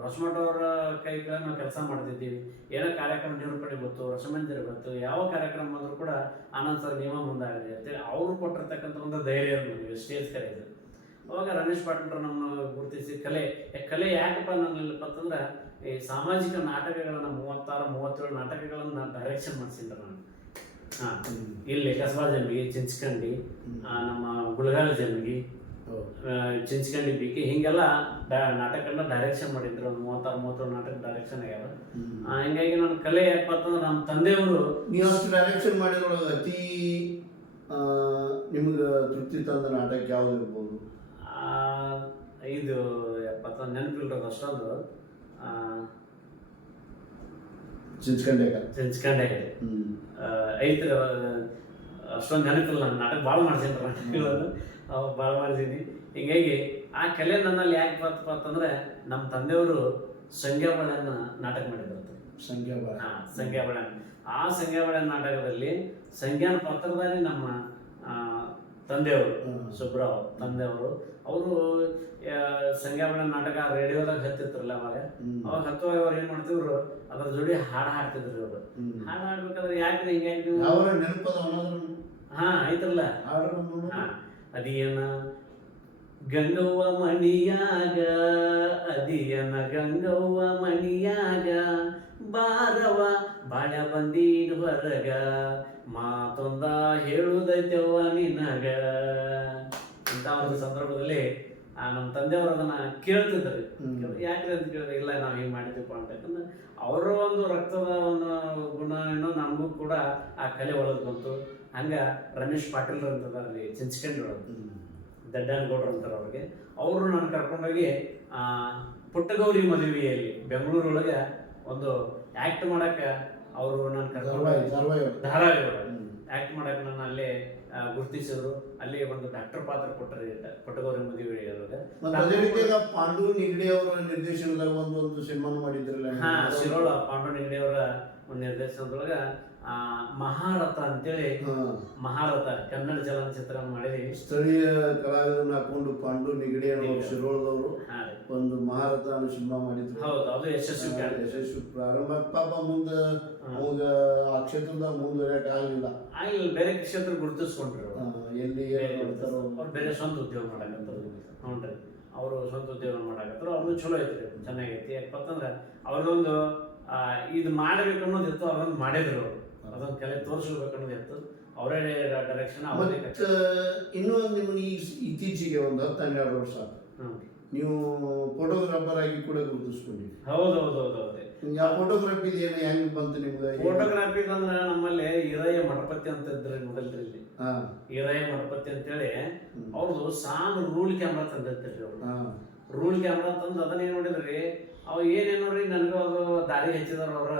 Speaker 1: ರಶ್ಮಠ ಅವರ ಕೈ ನಾವು ಕೆಲಸ ಮಾಡ್ತಿದ್ದೀವಿ. ಏನೋ ಕಾರ್ಯಕ್ರಮ ನಿರೂಪಣೆ ಗೊತ್ತು ರಸಮಂದಿರ ಗೊತ್ತು ಯಾವ ಕಾರ್ಯಕ್ರಮ ಬಂದರೂ ಕೂಡ ಆನಂದ್ ಸರ್ ನಿಯಮ ಮುಂದಾಗಲಿ ಅಂತೇಳಿ ಅವ್ರು ಕೊಟ್ಟಿರ್ತಕ್ಕಂಥ ಒಂದು ಧೈರ್ಯ ನಮಗೆ ಸ್ಟೇಜ್ ಕರೆಯೋದು ಅವಾಗ ರಮೇಶ್ ಪಾಟೀಲ್ರು ನಮ್ಮನ್ನು ಗುರುತಿಸಿ ಕಲೆ ಕಲೆ ಯಾಕಪ್ಪ ನನ್ನಲ್ಲಿಪ್ಪ ಅಂತಂದ್ರೆ ಈ ಸಾಮಾಜಿಕ ನಾಟಕಗಳನ್ನ ಮೂವತ್ತಾರು ಮೂವತ್ತೇಳು ನಾಟಕಗಳನ್ನ ಡೈರೆಕ್ಷನ್ ಮಾಡಿಸಿದ್ದೆ ನಾನು ಹಾಂ. ಇಲ್ಲಿ ಕಸಬಾ ಜನ್ಮಿಗೆ ಚಿಂಚ್ಕಂಡಿ ನಮ್ಮ ಗುಳಗಾಲ ಜನ್ಮಿಗೆ ಚಿಂಚ್ಕಂಡಿ ಬಿಕ್ಕಿ ಹಿಂಗೆಲ್ಲ ನಾಟಕನ ಡೈರೆಕ್ಷನ್ ಮಾಡಿದ್ರು. ಒಂದು ಮೂವತ್ತಾರು ಮೂವತ್ತೇಳು ನಾಟಕ ಡೈರೆಕ್ಷನ್ ಆಗ್ಯಾವ. ಹಿಂಗಾಗಿ ನನ್ನ ಕಲೆ ಯಾಕಪ್ಪ ಅಂತಂದ್ರೆ ನಮ್ಮ ತಂದೆಯವರು
Speaker 2: ನೀವು ಅಷ್ಟು ಡೈರೆಕ್ಷನ್ ಮಾಡಿರೋದು ಅತಿ ನಿಮ್ಗೆ ತೃಪ್ತಿ ತಂದ ನಾಟಕ ಯಾವ್ದು ಇರ್ಬೋದು?
Speaker 1: ಇದು ಎಪ್ಪತ್ತ ನೆನಪಿಲ್ರದ ಅಷ್ಟೊಂದು. ಐತ್ರ ಅಷ್ಟೊಂದು ನೆನಪಿಲ್ಲ ನಾನು ನಾಟಕ ಭಾಳ ಮಾಡ್ಸೀನಿ ನಾಟಕಗಳನ್ನು ಅವು ಭಾಳ ಮಾಡಿದ್ದೀನಿ ಹಿಂಗಾಗಿ ಆ ಕಲೆ ನನ್ನಲ್ಲಿ ಯಾಕೆ ಬರ್ತಪ್ಪ ಅಂತಂದ್ರೆ ನಮ್ಮ ತಂದೆಯವರು ಸಂಖ್ಯಾಬಳೆಯನ್ನ ನಾಟಕ ಮಾಡಿದ್ರು
Speaker 2: ಸಂಖ್ಯಾ ಹಾಂ
Speaker 1: ಹಾ ಸಂಖ್ಯಾಬಳೆ ಆ ಸಂಖ್ಯಾಬಳೆ ನಾಟಕದಲ್ಲಿ ಸಂಖ್ಯಾನ ಪಾತ್ರದಲ್ಲಿ ನಮ್ಮ ತಂದೆಯವರು. ಸುಬ್ರಾವ್ ತಂದೆಯವರು ಅವರು ಸಂಖ್ಯಾಬಳೆ ನಾಟಕ ರೇಡಿಯೋದಾಗ ಹತ್ತಿತ್ರಲ್ಲ ಅವಾಗ. ಅವಾಗ ಹತ್ತುವಾಗ ಅವ್ರು ಏನ್ ಮಾಡ್ತಿದ್ರು ಅದ್ರ ಜೋಡಿ ಹಾಡು ಹಾಡ್ತಿದ್ರು ಅವರು
Speaker 2: ಹಾಡ
Speaker 1: ಹಾಡು ಹಾಡ್ಬೇಕಾದ್ರೆ ಯಾಕೆ
Speaker 2: ಹಿಂಗೆ
Speaker 1: ಹಾ ಐತ್ರಲ್ಲ. ಅದೇನ ಗಂಗವ್ವ ಮಣಿಯಾಗ ಅದಿಯನ ಗಂಗವ್ವ ಮಣಿಯಾಗ ಬಾರವ ಬಾಳ ಬಂದೀನ್ ಹೊರಗ ಮಾತೊಂದ ಹೇಳುದೈತೆವ್ವ ನಿನಗ. ಇಂಥ ಒಂದು ಸಂದರ್ಭದಲ್ಲಿ ಆ, ನಮ್ಮ ತಂದೆಯವರು ಅದನ್ನ ಕೇಳ್ತಿದ್ರು.
Speaker 2: ಯಾಕೆ
Speaker 1: ಯಾಕ್ರಿ ಅಂತ ಕೇಳಿದ್ರೆ ಇಲ್ಲ ನಾವು ಹಿಂಗೆ ಮಾಡಿದ್ವಿಪ್ಪ ಅಂತಕ್ಕಂದ್ರೆ ಅವರ ಒಂದು ರಕ್ತದ ಒಂದು ಗುಣ ಏನೋ ನಮಗೂ ಕೂಡ ಆ ಕಲೆ ಒಳಗೆ ಬಂತು. ಹಂಗ ರಮೇಶ್ ಪಾಟೀಲ್ ಅಂತದ ಅಲ್ಲಿ ಚಿಂಚ್ಕಂಡಿ ಒಳಗೆ
Speaker 2: ಹ್ಮ್.
Speaker 1: ದಡ್ಡನಗೌಡ್ರು ಅಂತಾರೆ ಅವ್ರಿಗೆ. ಅವರು ನಾನು ಕರ್ಕೊಂಡೋಗಿ ಪುಟ್ಟಗೌರಿ ಮದುವೆಯಲ್ಲಿ ಬೆಂಗಳೂರೊಳಗೆ ಒಂದು ಆ್ಯಕ್ಟ್ ಮಾಡಕ್ಕೆ ಅವರು ನಾನು
Speaker 2: ಧಾರಾವಿ.
Speaker 1: ಆ್ಯಕ್ಟ್ ಮಾಡಕ್ಕೆ ನನ್ನ ಅಲ್ಲೇ ಗುರುತಿಸಿದ್ರು. ಅಲ್ಲಿ ಒಂದು ಡಾಕ್ಟರ್ ಪಾತ್ರ ಕೊಟ್ಟರು ಕೊಟ್ಟಗೌರಿ ಮದುವೆ
Speaker 2: ಅದೇ ರೀತಿಯಾಗ ಪಾಂಡು ನಿಗಡಿ ಅವರ ನಿರ್ದೇಶನದಾಗ ಒಂದು ಒಂದು ಸಿನಿಮಾ ಮಾಡಿದ್ರಲ್ಲ
Speaker 1: ಹಾ ಶಿರೋಳ ಪಾಂಡು ನಿಗಡಿ ಅವರ ಒಂದು ನಿರ್ದೇಶನದೊಳಗೆ ಮಹಾರಥ ಅಂತೇಳಿ. ಮಹಾರಥ ಕನ್ನಡ ಚಲನಚಿತ್ರ ಮಾಡಿದೀವಿ
Speaker 2: ಸ್ಥಳೀಯ ಕಲಾವಿದನ ಹಾಕೊಂಡು ಪಾಂಡು ನಿಗಡಿ ಅನ್ನೋ ಶಿರೋಳದವರು ಒಂದು ಮಹಾರಥ ಅನ್ನೋ ಸಿನಿಮಾ ಮಾಡಿದ್ರು.
Speaker 1: ಹೌದು ಅದು ಯಶಸ್ವಿ.
Speaker 2: ಯಶಸ್ವಿ ಪ್ರಾರಂಭ. ಪಾಪ ಮುಂದ ಅವಾಗ ಆ ಕ್ಷೇತ್ರದಾಗ ಮುಂದುವರಿಯಕ್ಕೆ ಆಗಲಿಲ್ಲ
Speaker 1: ಆ, ಇಲ್ಲಿ. ಬೇರೆ ಕ್ಷೇತ್ರ ಗುರುತಿಸ್ಕೊಂಡ್ರು
Speaker 2: ಎಲ್ಲಿ
Speaker 1: ಬೇರೆ ಸ್ವಂತ ಉದ್ಯೋಗ ಮಾಡಕತ್ತಾರ. ನೋಡ್ರಿ ಅವರು ಸ್ವಂತ ಉದ್ಯೋಗ ಮಾಡಕತ್ತಾರ. ಅವ್ರದ್ದು ಚಲೋ ಐತ್ರಿ ಚೆನ್ನಾಗೈತಿ. ಯಾಕಂತಂದ್ರೆ ಅವ್ರದೊಂದು ಆ, ಇದು ಮಾಡಬೇಕು ಅನ್ನೋದು ಇತ್ತು ಅದೊಂದು ಮಾಡಿದ್ರು ಅವರು. ಅದೊಂದು ಕಲೆ ತೋರಿಸ್ಬೇಕು ಅನ್ನೋದು ಇತ್ತು. ಅವರೇ ಡೈರೆಕ್ಷನ್ ಅವರೇ
Speaker 2: ಇನ್ನೂ ಒಂದು ನಿಮ್ಗೆ ಇತ್ತೀಚೆಗೆ ಒಂದು ಹತ್ತು ಹನ್ನೆರಡು ವರ್ಷ. ನೀವು ಫೋಟೋಗ್ರಾಫರ್ ಆಗಿ ಕೂಡ ಗುರುತಿಸ್ಕೊಂಡಿದ್ದೀರಿ
Speaker 1: ಹೌದು ಹೌದು ಹೌದು ಹೌದು
Speaker 2: ಯಾವ ಫೋಟೋಗ್ರಫಿ ಏನು ಹೆಂಗ್ ಬಂತು ನಿಮ್ಗೆ
Speaker 1: ಫೋಟೋಗ್ರಫಿ ಅಂದ್ರೆ ನಮ್ಮಲ್ಲಿ ಈರಯ್ಯ ಮಠಪತಿ ಅಂತ ಇದ್ರೆ ಮೊದಲ್ರಿ ಇಲ್ಲಿ
Speaker 2: ಹಾ.
Speaker 1: ಈರಯ್ಯ ಮಠಪತಿ ಅಂತೇಳಿ
Speaker 2: ಹೇಳಿ
Speaker 1: ಅವ್ರದ್ದು ಸಾಂಗ್ ರೂಲ್ ಕ್ಯಾಮ್ರಾ ತಂದಿರ್ತೀರಿ ಅವ್ರು. ರೂಲ್ ಕ್ಯಾಮ್ರಾ ತಂದು ಅದನ್ನ ಏನ್ ನೋಡಿದ್ರಿ ಅವ್ ಏನೇನ್ ರೀ ನನಗೂ ಅದು ದಾರಿ ಹಚ್ಚಿದಾರ ಅವ್ರ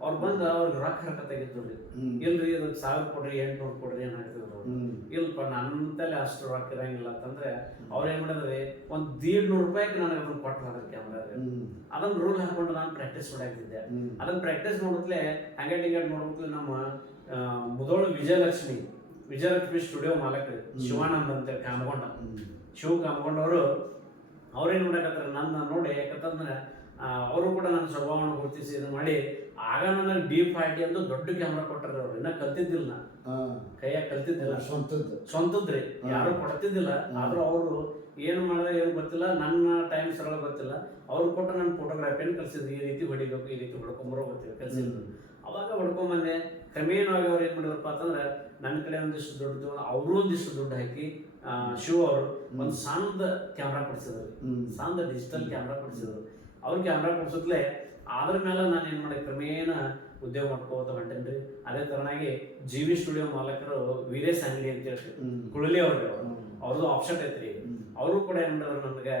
Speaker 1: ಅವ್ರು ಬಂದು ಅವ್ರಿಗೆ ರೊಕ್ಕ ಹರಕ ತೆಗಿದ್ರಿ
Speaker 2: ಹ್ಮ್.
Speaker 1: ಇಲ್ರಿ ಇದು ಸಾವಿರ ಕೊಡ್ರಿ ಎಂಟ್ನೂರು ಕೊಡ್ರಿ ಏನ್ ಅವ್ರು
Speaker 2: ಹ್ಮ್.
Speaker 1: ಇಲ್ಪ ನನ್ನಂತಲ್ಲಿ ಅಷ್ಟು ರೊಕ್ಕ ಇರಂಗಿಲ್ಲ ಅಂತಂದ್ರೆ ಅವ್ರು ಏನ್ ಮಾಡಿದ್ರಿ ಒಂದ್ ದೀಡ್ ನೂರು ರೂಪಾಯಿಗೆ ನನಗೆ ಅದನ್ನ ಕೊಟ್ಟು ಅದ್ರ ಕ್ಯಾಮ್ರಾ. ಅದನ್ನ ರೂಲ್ ಹಾಕೊಂಡು ನಾನು ಪ್ರಾಕ್ಟೀಸ್ ಮಾಡಾಕ್ತಿದ್ದೆ
Speaker 2: ಹ್ಮ್.
Speaker 1: ಅದನ್ನ ಪ್ರಾಕ್ಟೀಸ್ ನೋಡಿದ್ಲೆ ಹಂಗೆ ಟಿಂಗಟ್ ನೋಡಿದ್ಲೆ ನಮ್ಮ ಮುದೋಳು ವಿಜಯಲಕ್ಷ್ಮಿ ವಿಜಯಲಕ್ಷ್ಮಿ ಸ್ಟುಡಿಯೋ ಮಾಲಕ್ ಶಿವಾನಂದ್ ಅಂತ ಕಾಮಗೊಂಡ. ಶಿವ ಕಾಮಗೊಂಡವರು ಅವ್ರೇನ್ ಮಾಡಕತ್ತಾರ ನನ್ನ ನೋಡಿ ಯಾಕಂತಂದ್ರೆ ಅವರು ಕೂಡ ನನ್ನ ಸ್ವಭಾವವನ್ನು ಗುರುತಿಸಿ ಇದು ಮಾಡಿ ಆಗ ನನಗೆ ಡಿ ಫಾರ್ಟಿ ಅಂತ ದೊಡ್ಡ ಕ್ಯಾಮ್ರಾ ಕೊಟ್ಟರೆ ಅವ್ರು. ಇನ್ನ ಕಲ್ತಿದ್ದಿಲ್ಲ. ಕೈಯಾಗ ಕಲ್ತಿದ್ದಿಲ್ಲ.
Speaker 2: ಸ್ವಂತದ್ದು.
Speaker 1: ಸ್ವಂತದ್ರಿ. ಯಾರು ಕೊಡ್ತಿದ್ದಿಲ್ಲ. ಆದ್ರೂ ಅವರು ಏನು ಮಾಡಿದ್ರೆ ಏನು ಗೊತ್ತಿಲ್ಲ. ನನ್ನ ಟೈಮ್ ಸರಳ ಗೊತ್ತಿಲ್ಲ. ಅವ್ರು ಕೊಟ್ಟು ನನ್ನ ಫೋಟೋಗ್ರಾಫಿಯನ್ನು ಕಲ್ಸಿದ್ರು? ಈ ರೀತಿ ಹೊಡಿಬೇಕು ಈ ರೀತಿ ಹೊಡ್ಕೊಂಬರೋ ಗೊತ್ತಿಲ್ಲ ಕಲ್ಸಿದ್ರು. ಅವಾಗ ಹೊಡ್ಕೊಂಬಂದೆ ಕ್ರಮೇಣವಾಗಿ ಅವ್ರು ಏನು ಮಾಡಿದ್ರಪ್ಪ ಅಂತಂದ್ರೆ ನನ್ನ ಕಡೆ ಒಂದಿಷ್ಟು ದುಡ್ಡು ತಗೊಂಡು ಅವರು ಒಂದಿಷ್ಟು ದುಡ್ಡು ಹಾಕಿ ಶಿವ ಅವರು ಒಂದು ಸಣ್ಣದ ಕ್ಯಾಮ್ರಾ ಕೊಡಿಸಿದ್ರು
Speaker 2: ಸಣ್ಣದ
Speaker 1: ಸಣ್ಣ ಡಿಜಿಟಲ್ ಕ್ಯಾಮ್ರಾ ಕೊಡಿಸಿದ್ರು. ಅವ್ರು ಕ್ಯಾಮ್ರಾ ಕೊಡ್ಸತ್ಲೆ ಅದ್ರ ಮೇಲೆ ನಾನು ಏನು ಮಾಡಿ ಕ್ರಮೇಣ ಉದ್ಯೋಗ ಮಾಡ್ಕೋತ ಹೊಂಟೇನ್ರಿ. ಅದೇ ತರನಾಗಿ ಜಿ ವಿ ಸ್ಟುಡಿಯೋ ಮಾಲಕರು ವೀರೇಶ್ ಅಂಗಡಿ ಅಂತ ಹೇಳಿ. ಕುಳಲಿ ಅವ್ರಿಗೆ ಅವರು. ಅವ್ರದ್ದು ಆಪ್ಷನ್ ಐತ್ರಿ. ಅವರು ಕೂಡ ಏನು ಮಾಡಿದ್ರು ನನಗೆ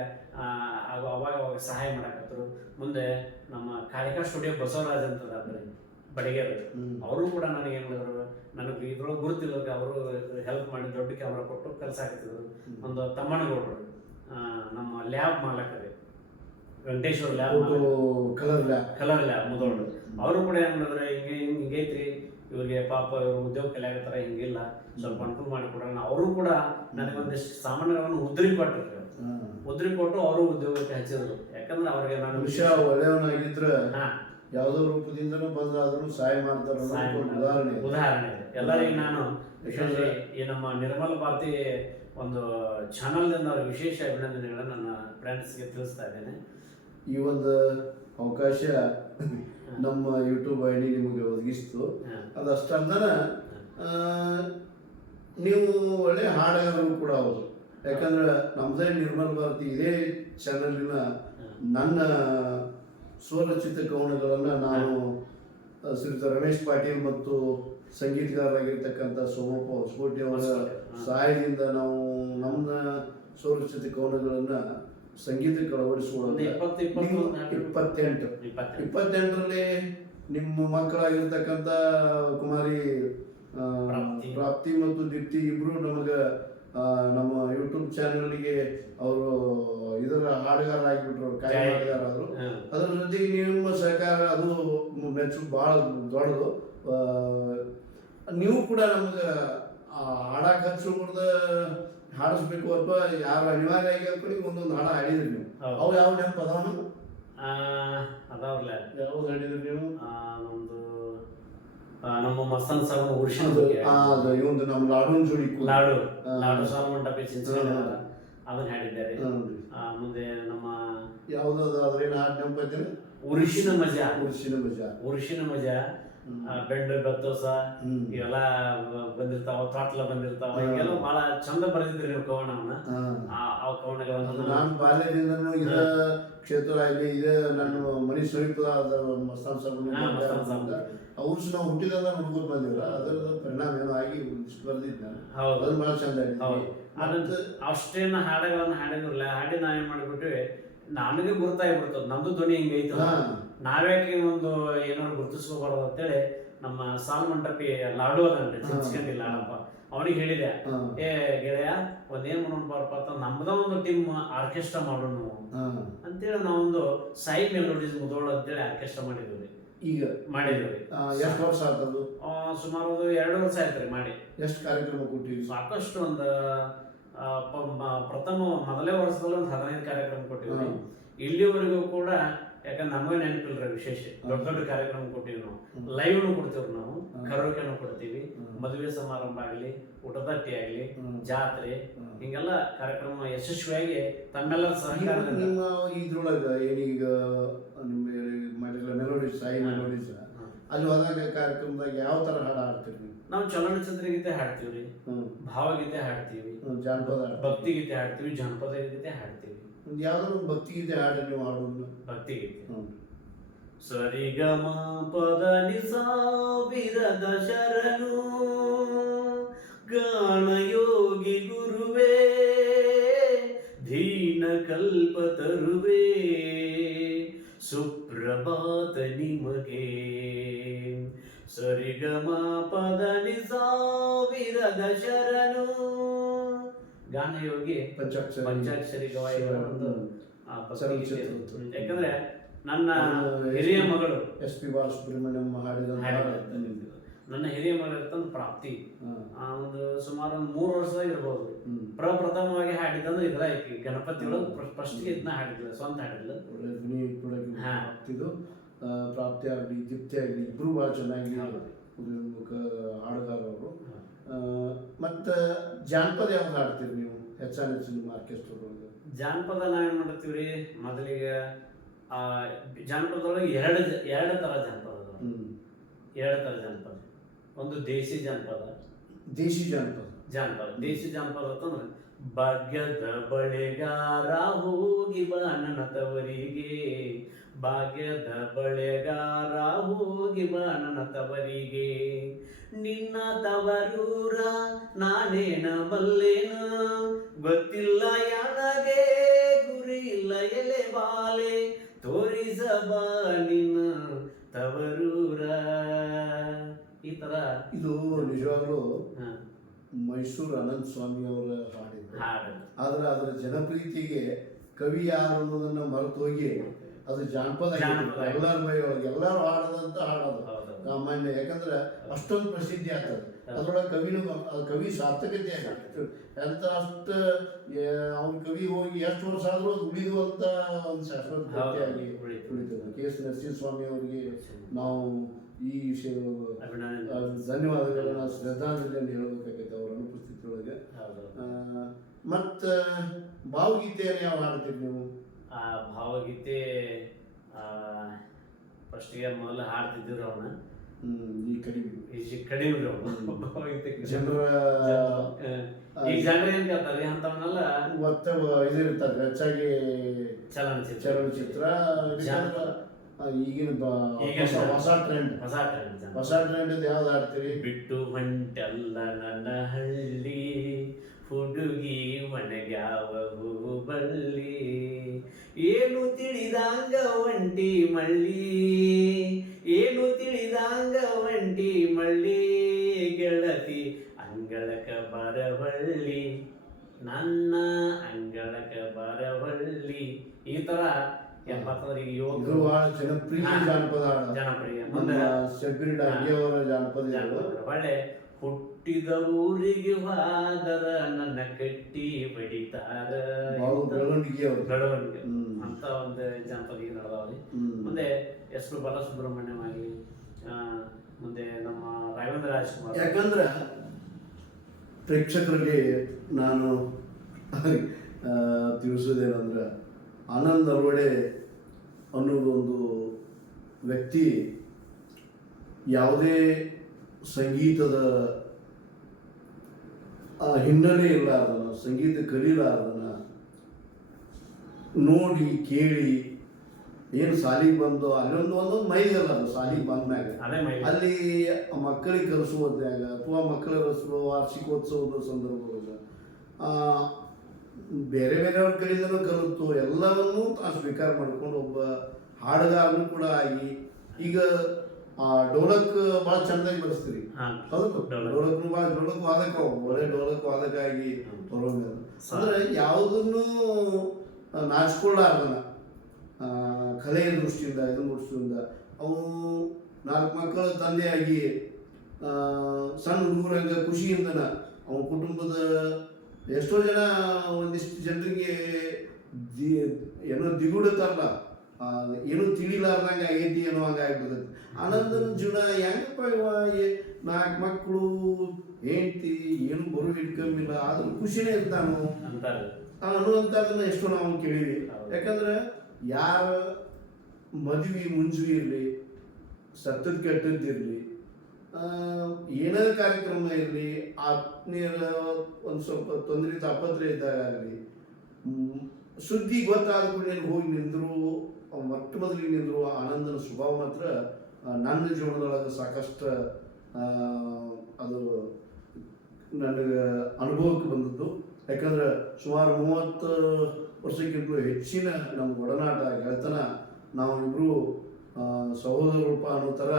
Speaker 1: ಅವಾಗ ಅವಾಗ ಸಹಾಯ ಮಾಡಕತ್ತರು ಮುಂದೆ ನಮ್ಮ ಕಾಳಿಕಾ ಸ್ಟುಡಿಯೋ ಬಸವರಾಜ್ ಅಂತ ಅದ್ರಿ ಬಡಿಗೆರು. ಅವರು ಕೂಡ ನನಗೆ ಏನು ಮಾಡಿದ್ರು ನನಗೆ ಇದ್ರೊಳಗೆ ಗುರುತಿಲ್ಲದ ಅವರು ಹೆಲ್ಪ್ ಮಾಡಿ ದೊಡ್ಡ ಕ್ಯಾಮ್ರಾ ಕೊಟ್ಟು ಕೆಲಸ ಆಗ್ತಿದ್ರು ಒಂದು ತಮ್ಮನಗೌಡರು ನಮ್ಮ lab ಮಾಲಕರಿ. Venkateshwara lab
Speaker 2: colour lab
Speaker 1: colour lab Mudhol ಅವರು ಕೂಡ ಏನು ಮಾಡಿದ್ರೆ ಹಿಂಗೆ ಹಿಂಗೆ ಹಿಂಗೈತ್ರಿ ಇವ್ರಿಗೆ ಪಾಪ ಇವ್ರು ಉದ್ಯೋಗ ಕಲಿಯಾಗತ್ತಾರ ಹಿಂಗಿಲ್ಲ ಸ್ವಲ್ಪ ಅನುಕೂಲ ಮಾಡಿ ಕೊಡೋಣ ಅವರು ಕೂಡ ನನಗೊಂದಿಷ್ಟು ಸಾಮಾನ್ಯಗಳನ್ನು ಉದ್ರಿ ಕೊಟ್ಟರು ಉದ್ರಿ ಕೊಟ್ಟು ಅವರು ಉದ್ಯೋಗಕ್ಕೆ ಹಚ್ಚಿದ್ರು. ಯಾಕಂದ್ರೆ ಅವ್ರಿಗೆ ನಾನು
Speaker 2: ವಿಷಯ ಒಳ್ಳೆಯವನಾಗಿದ್ರ ಯಾವುದೋ ರೂಪದಿಂದನೂ ಬಂದಾದ್ರೂ ಸಹಾಯ ಮಾಡ್ತಾರ ಉದಾಹರಣೆ.
Speaker 1: ಉದಾಹರಣೆ. ಎಲ್ಲರಿಗೂ ನಾನು ಯಾಕಂದ್ರೆ ಈ ನಮ್ಮ ನಿರ್ಮಲ ಭಾರತಿ ಒಂದು ಚಾನಲ್ದಿಂದ ಅವ್ರಿಗೆ ವಿಶೇಷ ಅಭಿನಂದನೆಗಳನ್ನು ನನ್ನ ಫ್ರೆಂಡ್ಸ್ಗೆ ತಿಳಿಸ್ತಾ ಇದ್ದೇನೆ.
Speaker 2: ಈ ಒಂದು ಅವಕಾಶ ನಮ್ಮ ಯೂಟ್ಯೂಬ್ ಐಡಿ ನಿಮಗೆ ಒದಗಿಸ್ತು. ಅದಷ್ಟಂದನ ನೀವು ಒಳ್ಳೆ ಹಾಡುಗಾರರು ಕೂಡ ಹೌದು. ಯಾಕಂದ್ರೆ ನಮ್ಮದೇ ನಿರ್ಮಲ್ ಭಾರತಿ ಇದೇ ಚಾನಲಿನ ನನ್ನ ಸ್ವರಚಿತ ಕವನಗಳನ್ನು ನಾನು ಶ್ರೀಯುತ ರಮೇಶ್ ಪಾಟೀಲ್ ಮತ್ತು ಸಂಗೀತಗಾರರಾಗಿರ್ತಕ್ಕಂಥ ಸೋಮಪ್ಪ ಹೊಸಕೋಟೆ ಅವರ ಸಹಾಯದಿಂದ ನಾವು ನಮ್ಮ ಸ್ವರಚಿತ ಕವನಗಳನ್ನು ಸಂಗೀತಕ್ಕೆ
Speaker 1: ನಾಲ್ಕು-
Speaker 2: ಇಪ್ಪತ್ತೆಂಟು.
Speaker 1: ಇಪ್ಪತ್ತೆಂಟು.
Speaker 2: ಇಪ್ಪತ್ತೆಂಟರಲ್ಲಿ ನಿಮ್ಮ ಮಕ್ಕಳಾಗಿರ್ತಕ್ಕಂಥ ಕುಮಾರಿ
Speaker 1: ಪ್ರಾಪ್ತಿ.
Speaker 2: ಮತ್ತು ದೀಪ್ತಿ ಇಬ್ರು ನಮಗೆ ನಮ್ಮ ಯೂಟ್ಯೂಬ್ ಚಾನಲ್ಗೆ ಅವರು ಇದರ ಹಾಡುಗಾರ ಆಗಿಬಿಟ್ರು ಕಾಯಿ. ಹಾಡುಗಾರ ಆದರು ಅದರ ಜೊತೆಗೆ ನಿಮ್ಮ ಸಹಕಾರ ಅದು ಮೆಚ್ಚು ಭಾಳ ದೊಡ್ಡದು. ನೀವು ಕೂಡ ನಮ್ಗೆ ಹಾಡಕ್ಕೆ ಹಚ್ಚಿಬಿಡ್ದ ಹಾಡಿಸ್ಬೇಕು ಅಥವಾ ಯಾರು ಅನಿವಾರ್ಯ ಆಗಿ ಒಂದೊಂದು ಹಾಡ ಹಾಡಿದ್ರಿ ನೀವು
Speaker 1: ಹೌದು.
Speaker 2: ಅವು ಯಾವ ನೆನಪು ಅದಾವನು
Speaker 1: ಆ, ಅದಾವ್ರಲ್ಲ
Speaker 2: ಯಾವ್ದು ಹಾಡಿದ್ರಿ ನೀವು
Speaker 1: ಆ, ನಮ್ದು ಆ, ನಮ್ಮ ಮಸ್ತನ್ ಸಾಬ್ ಉರ್ಷನ್
Speaker 2: ಅದು ಆ, ಅದು ಇವಂದು ನಮ್ಮ ಲಾಡೂನ್ ಜೋಡಿ ಕೂಡ.
Speaker 1: ಲಾಡು
Speaker 2: ಆ.
Speaker 1: ಲಾಡು ಸಾಲ್ ಮಂಟಪ ಚಿಂಚನ
Speaker 2: ಹಾ.
Speaker 1: ಅದನ್ನ ಹಾಡಿದ್ದಾರೆ ಆ, ಮುಂದೆ ನಮ್ಮ
Speaker 2: ಯಾವ್ದು ಅದು ಅದ್ರೇನು ಹಾಡು ನೆನಪು ಐತೇನು?
Speaker 1: ಉರುಷಿನ ಮಜಾ
Speaker 2: ಉರ್ಸಿನ ಮಜಾ
Speaker 1: ಉರುಷಿನ ಮಜಾ ಬೆಂಡು ಬೆತ್ತೋಸ
Speaker 2: ಹ್ಮ್.
Speaker 1: ಇವೆಲ್ಲ ಬಂದಿರ್ತಾವ ತ್ರಾಟ್ಲ ಬಂದಿರ್ತಾವ ಹಿಂಗೆಲ್ಲ ಬಹಳ ಚಂದ ಬರೆದಿದ್ರಿ ನೀವು ಕವನವನ್ನ. ಆ ಕವನಗಳನ್ನ
Speaker 2: ನಾನು ಬಾಲ್ಯದಿಂದನೂ ಇದ ಕ್ಷೇತ್ರ ಇಲ್ಲಿ ಇದೆ ನನ್ನ ಮನೆ ಸಮೀಪದ ಮಸ್ತಾನ್
Speaker 1: ಸಾಬ್.
Speaker 2: ಅವ್ರು ನಾವು ಹುಟ್ಟಿದಾಗ ನೋಡ್ಕೊಂಡು ಬಂದಿವ್ರ. ಅದರ ಪರಿಣಾಮ ಏನೋ ಆಗಿ ಒಂದಿಷ್ಟು ಬರ್ದಿದ್ದ
Speaker 1: ಹೌದು.
Speaker 2: ಅದನ್ನ ಭಾಳ ಚಂದ
Speaker 1: ಅಷ್ಟೇನ ಹಾಡುಗಳನ್ನ ಹಾಡಿದ್ರಲ್ಲ ಹಾಡಿ ನಾವೇನ್ ಮಾಡ್ಬಿಟ್ವಿ ನನಗೆ ಗುರ್ತಾಗ್ಬಿಡ್ತದ ನಮ್ದು ಧ್ವನಿ ಹೆಂಗೆ
Speaker 2: ಹಾ.
Speaker 1: ನಾವ್ಯಾಕೆ ಒಂದು ಏನಾದ್ರು ಗುರುತಿಸ್ಕೋಬಾರ್ದು ಅಂತೇಳಿ ನಮ್ಮ ಸಾಲ್ ಮಂಟಪಿ ಲಾಡು ಅದನ್ರಿ. ಚಿಂಚ್ಕಂಡಿ ಲಾಡಪ್ಪ ಅವನಿಗೆ ಹೇಳಿದೆ ಏ ಗೆಳೆಯ ಒಂದೇನ್ ಮಾಡೋಣ ಬಾರಪ್ಪ ಅಂತ ನಮ್ದ ಒಂದು ಟೀಮ್ ಆರ್ಕೆಸ್ಟ್ರಾ ಮಾಡೋಣ. ಅಂತೇಳಿ ನಾವೊಂದು ಸಾಯಿ ಮೆಲೋಡೀಸ್ ಮುದೋಳ ಅಂತೇಳಿ ಆರ್ಕೆಸ್ಟ್ರಾ ಮಾಡಿದ್ವಿ
Speaker 2: ಈಗ?
Speaker 1: ಮಾಡಿದ್ವಿ
Speaker 2: ಎಷ್ಟು ವರ್ಷ ಆತದು
Speaker 1: ಆ, ಸುಮಾರು ಒಂದು ಎರಡು ವರ್ಷ ಆಯ್ತ್ರಿ ಮಾಡಿ.
Speaker 2: ಎಷ್ಟು ಕಾರ್ಯಕ್ರಮ ಕೊಟ್ಟಿವಿ
Speaker 1: ಸಾಕಷ್ಟು ಒಂದು ಪ್ರಥಮ ಮೊದಲೇ ವರ್ಷದಲ್ಲಿ ಒಂದು ಹದಿನೈದು ಕಾರ್ಯಕ್ರಮ ಕೊಟ್ಟಿವಿ ಇಲ್ಲಿವರೆಗೂ ಕೂಡ ಯಾಕಂದ್ರೆ ನಮಗೆ ನೆನಪಿಲ್ಲ ವಿಶೇಷ ದೊಡ್ಡ ದೊಡ್ಡ ಕಾರ್ಯಕ್ರಮ ಕೊಟ್ಟಿವಿ ನಾವು ಲೈವ್ನು ಕೊಡ್ತೀವಿ ನಾವು. ಕರೋಕೆನು ಕೊಡ್ತೀವಿ. ಮದುವೆ ಸಮಾರಂಭ ಆಗಲಿ ಊಟದಟ್ಟಿ ಆಗಲಿ ಜಾತ್ರೆ. ಹಿಂಗೆಲ್ಲ ಕಾರ್ಯಕ್ರಮ ಯಶಸ್ವಿಯಾಗಿ ತಮ್ಮೆಲ್ಲರ ಸಹಕಾರ
Speaker 2: ನಿಮ್ಮ ಇದ್ರೊಳಗ ಏನೀಗ ನಿಮ್ಮ ಮೆಲೋಡಿಸ್ ಸಾಯಿ. ಮೆಲೋಡಿಸ್. ಅಲ್ಲಿ ಹೋದಾಗ ಕಾರ್ಯಕ್ರಮದಾಗ ಯಾವ ತರ ಹಾಡು ಹಾಡ್ತೀರಿ ನೀವು?
Speaker 1: ನಾವು ಚಲನಚಿತ್ರ ಗೀತೆ ಹಾಡ್ತೀವಿ
Speaker 2: ಹ್ಞೂ
Speaker 1: ಭಾವಗೀತೆ ಹಾಡ್ತೀವಿ
Speaker 2: ಜಾನಪದ ಹಾಡು.
Speaker 1: ಭಕ್ತಿ ಗೀತೆ ಹಾಡ್ತೀವಿ ಜಾನಪದ ಗೀತೆ ಹಾಡ್ತೀವಿ.
Speaker 2: ಒಂದು ಯಾವ್ದಾದ್ರು ಭಕ್ತಿ ಗೀತೆ ಹಾಡು ನೀವು ಹಾಡೋದು
Speaker 1: ಭಕ್ತಿ ಗೀತೆ
Speaker 2: ಸರಿ
Speaker 1: ಸರಿಗಮ ಪದ ನಿಸಾವಿರದ ಶರಣು ಗಾಣಯೋಗಿ ಗುರುವೇ ದೀನ ಕಲ್ಪ ತರುವೆ. ಸುಪ್ರಭಾತ ನಿಮಗೆ ಸರಿಗಮ ಪದ ನಿಸಾವಿರದ ಶರಣು ಗಾನಯೋಗಿ
Speaker 2: ಪಂಚಾಕ್ಷರಿ
Speaker 1: ಪಂಚಾಕ್ಷರಿ ಒಂದು.
Speaker 2: ಚಲನಚಿತ್ರ.
Speaker 1: ಯಾಕಂದ್ರೆ ನನ್ನ ಹಿರಿಯ ಮಗಳು
Speaker 2: ಎಸ್ ಪಿ ಬಾಲಸುಬ್ರಹ್ಮಣ್ಯಂ ಹಾಡಿದ
Speaker 1: ನನ್ನ ಹಿರಿಯ ಮೇಲೆ ಇರ್ತಂದು ಪ್ರಾಪ್ತಿ ಆ ಒಂದು ಸುಮಾರು ಒಂದು ಮೂರು ವರ್ಷ ಇರ್ಬೋದು. ಪ್ರಪ್ರಥಮವಾಗಿ ಹಾಡಿದ್ದಂದ್ರೆ ಇದ್ರ ಐತಿ ಗಣಪತಿ ಒಳಗೆ ಫಸ್ಟ್ ಇದನ್ನ ಹಾಡಿದ್ರು ಸ್ವಂತ ಹಾಡಿದ್ಲು.
Speaker 2: ಆಗ್ತಿದ್ದು ಪ್ರಾಪ್ತಿ ಆಗಲಿ ದೀಪ್ತಿ ಆಗಲಿ ಇಬ್ರು ಭಾಳ ಚೆನ್ನಾಗಿ ಹಾಡುಗಾರ ಅವರು ಮತ್ತು ಜಾನಪದ ಯಾವ್ದು ಹಾಡ್ತೀರಿ ನೀವು? ಹೆಚ್ಚಾನ ಹೆಚ್ಚು ನಿಮ್ಮ ಆರ್ಕೆಸ್ಟ್ರಾದೊಳಗೆ.
Speaker 1: ಜಾನಪದ ಮಾಡ್ತೀವಿ ಮಾಡ್ತೀವ್ರಿ? ಮೊದಲಿಗೆ ಆ ಜಾನಪದೊಳಗೆ ಎರಡು ಎರಡು ತರ ಜಾನಪದ ಎರಡು ತರ ಜಾನಪದ. ಒಂದು ದೇಸಿ ಜಾನಪದ.
Speaker 2: ದೇಶಿ ಜಾನಪದ.
Speaker 1: ಜಾನಪದ. ದೇಸಿ ಜಾನಪದ ಅಂತಂದ್ರೆ ಭಾಗ್ಯದ ಬಳೆಗಾರ ಹೋಗಿ ಬಾ ನನ್ನ ತವರಿಗೆ. ಭಾಗ್ಯದ ಬಳೆಗಾರ ಹೋಗಿ ಬಾ ನನ್ನ ತವರಿಗೆ. ನಿನ್ನ ತವರೂರ ನಾನೇನ ಬಲ್ಲೇನ? ಗೊತ್ತಿಲ್ಲ ಯಾನಗೆ ಗುರಿ ಇಲ್ಲ ಎಲೆ ಬಾಲೆ? ತೋರಿಸಬ ನಿನ್ನ ತವರೂರ. ಈ ತರ
Speaker 2: ಇದು ನಿಜವಾಗ್ಲೂ ಮೈಸೂರು ಅನಂತ ಸ್ವಾಮಿ ಅವರ ಹಾಡಿದ್ರು
Speaker 1: ಹಾಡು
Speaker 2: ಆದ್ರೆ ಅದರ ಜನಪ್ರೀತಿಗೆ ಕವಿ ಯಾರು ಅನ್ನೋದನ್ನ ಮರೆತು ಹೋಗಿ ಅದು ಜಾನಪದ ಎಲ್ಲಾರು ಮೈ ಒಳಗೆ ಎಲ್ಲರೂ ಹಾಡದಂತ ಹಾಡೋದು. ಸಾಮಾನ್ಯ ಯಾಕಂದ್ರೆ ಅಷ್ಟೊಂದು ಪ್ರಸಿದ್ಧಿ ಆಗ್ತದೆ. ಅದ್ರೊಳಗೆ ಕವಿನೂ ಕವಿ ಸಾರ್ಥಕತೆ ಆಗಿತ್ತು ಎಂತ ಅಷ್ಟು ಅವ್ನ ಕವಿ ಹೋಗಿ ಎಷ್ಟು ವರ್ಷ ಆದ್ರೂ ಅದು ಉಳಿದುವಂತ ಒಂದು ಶಾಶ್ವತ. ಉಳಿತದೆ. ಕೆ ಎಸ್ ನರಸಿಂಹಸ್ವಾಮಿ ಅವರಿಗೆ ನಾವು ಈ. ಆ, ಧನ್ಯವಾದಗಳನ್ನ ಶ್ರದ್ಧಾಂಜಲಿಯನ್ನು ಹೇಳಬೇಕಾಗೈತೆ ಅವರ
Speaker 1: ಅನುಪಸ್ಥಿತಿಯೊಳಗೆ.
Speaker 2: ಮತ್ತು ಭಾವಗೀತೆಯನ್ನು ಯಾವ ಹಾಡ್ತೀರಿ ನೀವು?
Speaker 1: ಆ ಭಾವಗೀತೆ ಫಸ್ಟ್ಗೆ ಮೊದಲು ಹಾಡ್ತಿದ್ರು ಅವನ್ನ
Speaker 2: ಹ್ಮ್, ಈ ಕಡಿಮೆ.
Speaker 1: ಈ ಕಡಿಮೆ ಭಾವಗೀತೆ.
Speaker 2: ಜನರ
Speaker 1: ಈ ಜನರ ಏನ್ ಕೇಳ್ತಾರೆ ಅಂತವನ್ನೆಲ್ಲ
Speaker 2: ಒತ್ತ ಇದು ಇರ್ತಾರೆ ಹೆಚ್ಚಾಗಿ
Speaker 1: ಚಲನಚಿತ್ರ.
Speaker 2: ಚಲನಚಿತ್ರ ಈಗಿನ ಹೊಸ- ಟ್ರೆಂಡ್
Speaker 1: ಹೊಸ ಟ್ರೆಂಡ್.
Speaker 2: ಹೊಸ ಟ್ರೆಂಡ್ ಯಾವ್ದು ಆಡ್ತೀರಿ
Speaker 1: ಬಿಟ್ಟು ಹೊಂಟಲ್ಲ ನನ್ನ ಹಳ್ಳಿ. ಹುಡುಗಿ ಮನೆಗ್ಯಾವ ಬಳ್ಳಿ ಏನು ತಿಳಿದಾಂಗ ಒಂಟಿ ಮಳ್ಳಿ? ಏನು ತಿಳಿದಾಂಗ ಒಂಟಿ ಮಳ್ಳಿ? ಗೆಳತಿ ಅಂಗಳಕ ಬರವಳ್ಳಿ. ನನ್ನ ಅಂಗಳಕ ಬರವಳ್ಳಿ. ಈ
Speaker 2: ಇದು ಬಹಳ ಜನಪ್ರಿಯ. ಜಾನಪದ ಹಾಡು.
Speaker 1: ಜನಪ್ರಿಯ.
Speaker 2: ನಮ್ಮ
Speaker 1: ಮುಂದೆ
Speaker 2: ಶಬ್ಬಿರಿ ಜಾನಪದ ಇದು.
Speaker 1: ಒಳ್ಳೆ ಹುಟ್ಟಿದ ಊರಿಗೆ ವಾದರ ನನ್ನ ಕಟ್ಟಿ ಬಡಿತಾರ.
Speaker 2: ಬಾಳು ಬೆಳವಣಿಗೆ ಅವರು.
Speaker 1: ಬೆಳವಣಿಗೆ.
Speaker 2: ಹ್ಮ್.
Speaker 1: ಅಂತ ಒಂದು ಜಾನಪದ ಈಗ ನಡೆದವ್ರಿ. ಮುಂದೆ ಎಸ್ ಪಿ ಬಾಲಸುಬ್ರಹ್ಮಣ್ಯಂ ಆಗಲಿ ಮುಂದೆ ನಮ್ಮ ರಾಘವೇಂದ್ರ ರಾಜ್ಕುಮಾರ್.
Speaker 2: ಯಾಕಂದ್ರೆ ಪ್ರೇಕ್ಷಕರಿಗೆ ನಾನು ತಿಳಿಸೋದೇನಂದ್ರೆ ಆನಂದ್ ಅರ್ವಡೆ ಅನ್ನೋದೊಂದು ವ್ಯಕ್ತಿ ಯಾವುದೇ ಸಂಗೀತದ ಆ, ಹಿನ್ನೆಲೆ ಇರಲಾರ್ದನ ಸಂಗೀತ ಕಲೀಲಾರ್ದನ ನೋಡಿ ಕೇಳಿ ಏನು ಸಾಲಿಗೆ ಬಂದು ಅಲ್ಲೊಂದು ಒಂದೊಂದು ಮೈಲ ಅದು ಸಾಲಿಗೆ ಬಂದ್ಮ್ಯಾಗ ಅಲ್ಲಿ ಮಕ್ಕಳಿಗೆ ಕಲಿಸುವುದ್ರಾಗ ಅಥವಾ ಮಕ್ಕಳ ಕಲಿಸುವ ವಾರ್ಷಿಕೋತ್ಸವದ ಸಂದರ್ಭದಾಗ ಬೇರೆ ಬೇರೆಯವ್ರ ಕಡೆಯಿಂದನೂ ಕಲಿತು ಎಲ್ಲವನ್ನೂ ತಾನು ಸ್ವೀಕಾರ ಮಾಡ್ಕೊಂಡು ಒಬ್ಬ ಹಾಡುಗಾರನು ಕೂಡ ಆಗಿ ಈಗ ಆ ಡೋಲಕ್ ಬಹಳ ಚಂದಾಗಿ ಬರೆಸ್ತೀರಿ. ಹೌದು
Speaker 1: ಡೋಲಕ್.
Speaker 2: ಬಹಳ ಡೋಲಕ್ ವಾದಕ ಒಳ್ಳೆ ಡೋಲಕ್ ವಾದಕ ಆಗಿ ಅಂದ್ರೆ ಯಾವುದನ್ನು ನಾಚಿಕೊಳ್ಳಾರ್ದನ ಕಲೆಯ ದೃಷ್ಟಿಯಿಂದ ಇದು ದೃಷ್ಟಿಯಿಂದ ಅವು ನಾಲ್ಕು ಮಕ್ಕಳ ತಂದೆಯಾಗಿ ಸಣ್ಣ ಹುಡುಗರಂಗ ಖುಷಿಯಿಂದನ ಅವನ ಕುಟುಂಬದ ಎಷ್ಟೋ ಜನ ಒಂದಿಷ್ಟು ಜನರಿಗೆ ದಿ ಏನೋ ದಿಗುಡತಾರಲ್ಲ ಆ, ಏನೂ ತಿಳಿಲಾರ್ದಂಗ ಆಗೈತಿ ಏನೋ ಹಂಗೆ ಆಗ್ಬಿಡ್ತೈತಿ. ಆನಂದನ ಜೀವನ ಹೆಂಗಪ್ಪ ಇವ? ನಾಲ್ಕು ಮಕ್ಕಳು ಹೆಂಡತಿ ಏನು ಬರು ಹಿಡ್ಕಂಬಿಲ್ಲ. ಆದ್ರೂ ಖುಷಿನೇ ಇರ್ತಾನು. ಅನ್ನುವಂಥದ್ದನ್ನ ಎಷ್ಟೋ ನಾವು ಕೇಳೀವಿ. ಯಾಕಂದ್ರೆ ಯಾರ ಮದುವೆ ಮುಂಜಿ ಇರಲಿ ಸತ್ತದ ಕೆಟ್ಟದ್ದು ಇರಲಿ ಏನೇ ಕಾರ್ಯಕ್ರಮ ಇರಲಿ ಆತ್ಮೀಯರ ಒಂದು ಸ್ವಲ್ಪ ತೊಂದರೆ ತಾಪತ್ರೆ ಇದ್ದಾಗಲಿ ಸುದ್ದಿ ಗೊತ್ತಾದ ಕೂಡಲೇ ಹೋಗಿ ನಿಂದರು, ಮೊಟ್ಟ ಮೊದಲಿಗೆ ನಿಂದರು ಆನಂದನ ಸ್ವಭಾವ ಮಾತ್ರ ನನ್ನ ಜೀವನದೊಳಗೆ ಸಾಕಷ್ಟು ಅದು ನನಗೆ ಅನುಭವಕ್ಕೆ ಬಂದದ್ದು. ಯಾಕಂದ್ರೆ ಸುಮಾರು ಮೂವತ್ತು ವರ್ಷಕ್ಕಿಂತ ಹೆಚ್ಚಿನ ನಮ್ಮ ಒಡನಾಟ ಗೆಳೆತನ ನಾವಿಬ್ಬರು ಸಹೋದರ ರೂಪ ಅನ್ನೋ ಥರ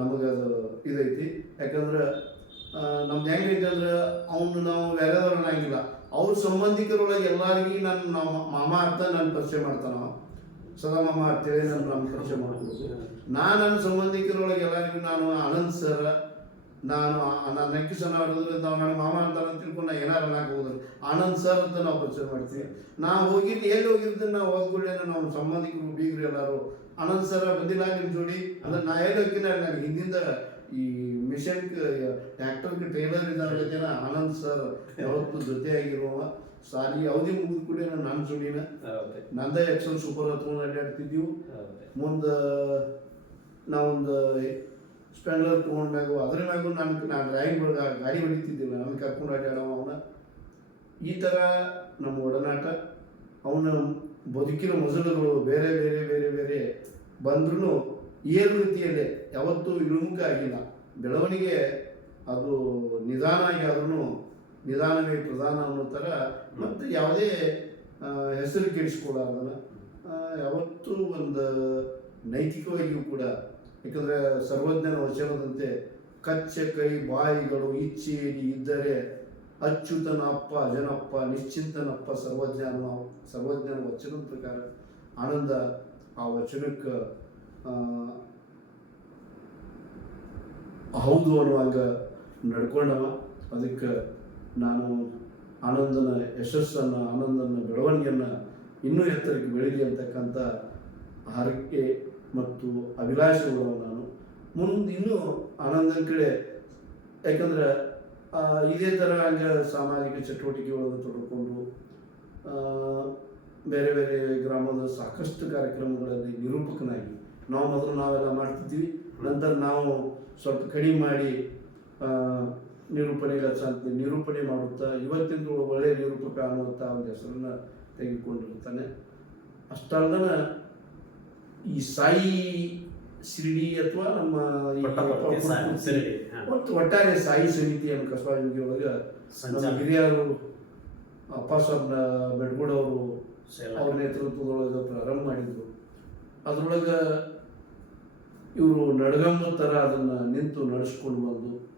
Speaker 2: ನಮಗೆ ಅದು ಇದೈತಿ. ಯಾಕಂದ್ರೆ ನಮ್ದು ಹೆಂಗೈತೆ ಅಂದ್ರೆ ಅವನು ನಾವು ಬೇರೆದವ್ರನ್ನಾಗಿಲ್ಲ ಅವ್ರ ಸಂಬಂಧಿಕರೊಳಗೆ ಎಲ್ಲರಿಗೂ ನನ್ನ ನಮ್ಮ ಮಾಮ ಅಂತ ನಾನು ಪರಿಚಯ ಮಾಡ್ತಾನ. ಸದಾ ಮಾಮ ಅಂತೇಳಿ ನಾನು ನಮ್ಮ ಪರಿಚಯ ಮಾಡ್ಕೊಡೋದು ನಾನು ನನ್ನ ಸಂಬಂಧಿಕರೊಳಗೆ ಎಲ್ಲರಿಗೂ ನಾನು ಆನಂದ್ ಸರ್ ನಾನು ನಾನು ನನ್ನ ಸಣ್ಣ ಆಡೋದ್ರಿಂದ ಅವ್ನು ನನ್ನ ಮಾಮ ಅಂತ ತಿಳ್ಕೊಂಡು ನಾ ಏನಾರು ಆನಂದ್ ಸರ್ ಅಂತ ನಾವು ಪರಿಚಯ ಮಾಡ್ತೀವಿ. ನಾ ಹೋಗಿದ್ದು, ಎಲ್ಲಿ ಹೋಗಿರ್ತೀನಿ ನಾವು ಹೋದ್ಕೊಳ್ಳೆ ನಾವು ಸಂಬಂಧಿಕರು ಬೀಗರು ಎಲ್ಲರೂ ಆನಂದ್ ಸರ್ ಬಂದಿಲ್ಲ ನಿಮ್ಮ ಜೋಡಿ. ಅಂದ್ರೆ ನಾ ಅಲ್ಲಿ ನನಗೆ ಹಿಂದಿಂದ ಈ ಮಿಷನ್ ಟ್ರ್ಯಾಕ್ಟರ್ಗೆ ಟ್ರೈನರ್ ಇದ್ದಾರೆ ಜನ ಆನಂದ್ ಸರ್ ಯಾವತ್ತು ಜೊತೆಯಾಗಿರುವ. ಸಾರಿ ಅವಧಿ ಮುಗಿದ ಕೂಡ ನನ್ನ ಜೋಡಿನ. ನಂದ ಎಕ್ಸನ್ ಸೂಪರ್ ಹತ್ಕೊಂಡು ಅಡ್ಡಾಡ್ತಿದ್ದೀವಿ. ಮುಂದ ನಾವೊಂದು ಸ್ಪೆಂಡ್ಲರ್ ತೊಗೊಂಡ್ಮ್ಯಾಗು ಅದ್ರ ಮ್ಯಾಗು ನಾನು ನಾನು ಡ್ರೈವಿಂಗ್ ಗಾಡಿ ಹೊಡಿತಿದ್ದಿಲ್ಲ. ನಾನು ಕರ್ಕೊಂಡು ಅಡ್ಡಾಡವ ಅವನ. ಈ ಥರ ನಮ್ಮ ಒಡನಾಟ. ಅವನ ಬದುಕಿನ ಮಜಲುಗಳು ಬೇರೆ ಬೇರೆ ಬೇರೆ ಬೇರೆ ಬಂದ್ರೂ ಏರು ರೀತಿಯಲ್ಲಿ ಯಾವತ್ತೂ ಇಳುಮುಖ ಆಗಿಲ್ಲ. ಬೆಳವಣಿಗೆ ಅದು ನಿಧಾನ ಆಗಿ ಆದ್ರೂ ನಿಧಾನವೇ ಪ್ರಧಾನ ಅನ್ನೋ ಥರ ಮತ್ತು ಯಾವುದೇ ಹೆಸರು ಕೆಡಿಸ್ಕೊಡಾರ್ದನ ಆ, ಯಾವತ್ತೂ ಒಂದು ನೈತಿಕವಾಗಿಯೂ ಕೂಡ ಯಾಕಂದರೆ ಸರ್ವಜ್ಞನ ವಚನದಂತೆ ಕಚ್ಚೆ ಕೈ ಬಾಯಿಗಳು ಇಚ್ಛೆಯಲ್ಲಿ ಇದ್ದರೆ ಅಚ್ಯುತನ ಅಪ್ಪ ಜನಪ್ಪ ನಿಶ್ಚಿಂತನಪ್ಪ ಸರ್ವಜ್ಞ ಅನ್ನೋ ಸರ್ವಜ್ಞನ ವಚನದ ಪ್ರಕಾರ ಆನಂದ ಆ ವಚನಕ್ಕೆ ಹೌದು ಅನ್ನುವಾಗ ನಡ್ಕೊಂಡವ. ಅದಕ್ಕೆ ನಾನು ಆನಂದನ ಯಶಸ್ಸನ್ನು, ಆನಂದನ ಬೆಳವಣಿಗೆಯನ್ನು ಇನ್ನೂ ಎತ್ತರಕ್ಕೆ ಬೆಳೀಲಿ ಅಂತಕ್ಕಂಥ ಹಾರೈಕೆ ಮತ್ತು ಅಭಿಲಾಷೆಗಳು ನಾನು. ಮುಂದೆ ಇನ್ನೂ ಆನಂದನ ಕಡೆ, ಯಾಕಂದ್ರೆ ಇದೇ ಥರ ಹಂಗೆ ಸಾಮಾಜಿಕ ಚಟುವಟಿಕೆ ಒಳಗೆ ತೊಡಕೊಂಡು ಬೇರೆ ಬೇರೆ ಗ್ರಾಮದ ಸಾಕಷ್ಟು ಕಾರ್ಯಕ್ರಮಗಳಲ್ಲಿ ನಿರೂಪಕನಾಗಿ ನಾವು ಮೊದಲು ನಾವೆಲ್ಲ ಮಾಡ್ತಿದ್ವಿ. ನಂತರ ನಾವು ಸ್ವಲ್ಪ ಕಡಿಮೆ ಮಾಡಿ ಆ, ಸಾಧ್ಯ ನಿರೂಪಣೆ ಮಾಡುತ್ತಾ ಇವತ್ತಿನ ಒಳ್ಳೆಯ ನಿರೂಪಕ ಅನ್ನುವಂಥ ಒಂದು ಹೆಸರನ್ನು ತೆಗೆದುಕೊಂಡಿರ್ತಾನೆ. ಅಷ್ಟಲ್ದನ ಈ ಸಾಯಿ ಶಿರಡಿ ಅಥವಾ ನಮ್ಮ
Speaker 1: ಮತ್ತು ಸಾಯಿ
Speaker 2: ಒಟ್ಟಾರೆ ಸಾಯಿ ಸಮಿತಿಯನ್ನು ಕಸಬಾಗಿ ಒಳಗೆ ನಮ್ಮ
Speaker 1: ಸಂಚಾರ.
Speaker 2: ಹಿರಿಯರು ಅಪ್ಪಾಸ್ವಾಮಿ ಬೆಡ್ಗೂಡ್ ಅವರು. ಅವ್ರ ನೇತೃತ್ವದೊಳಗೆ ಪ್ರಾರಂಭ ಮಾಡಿದ್ರು. ಅದ್ರೊಳಗೆ ಇವರು ನಡ್ಗಮ್ಮ ಥರ ಅದನ್ನು ನಿಂತು ನಡೆಸ್ಕೊಂಡು ಬಂದು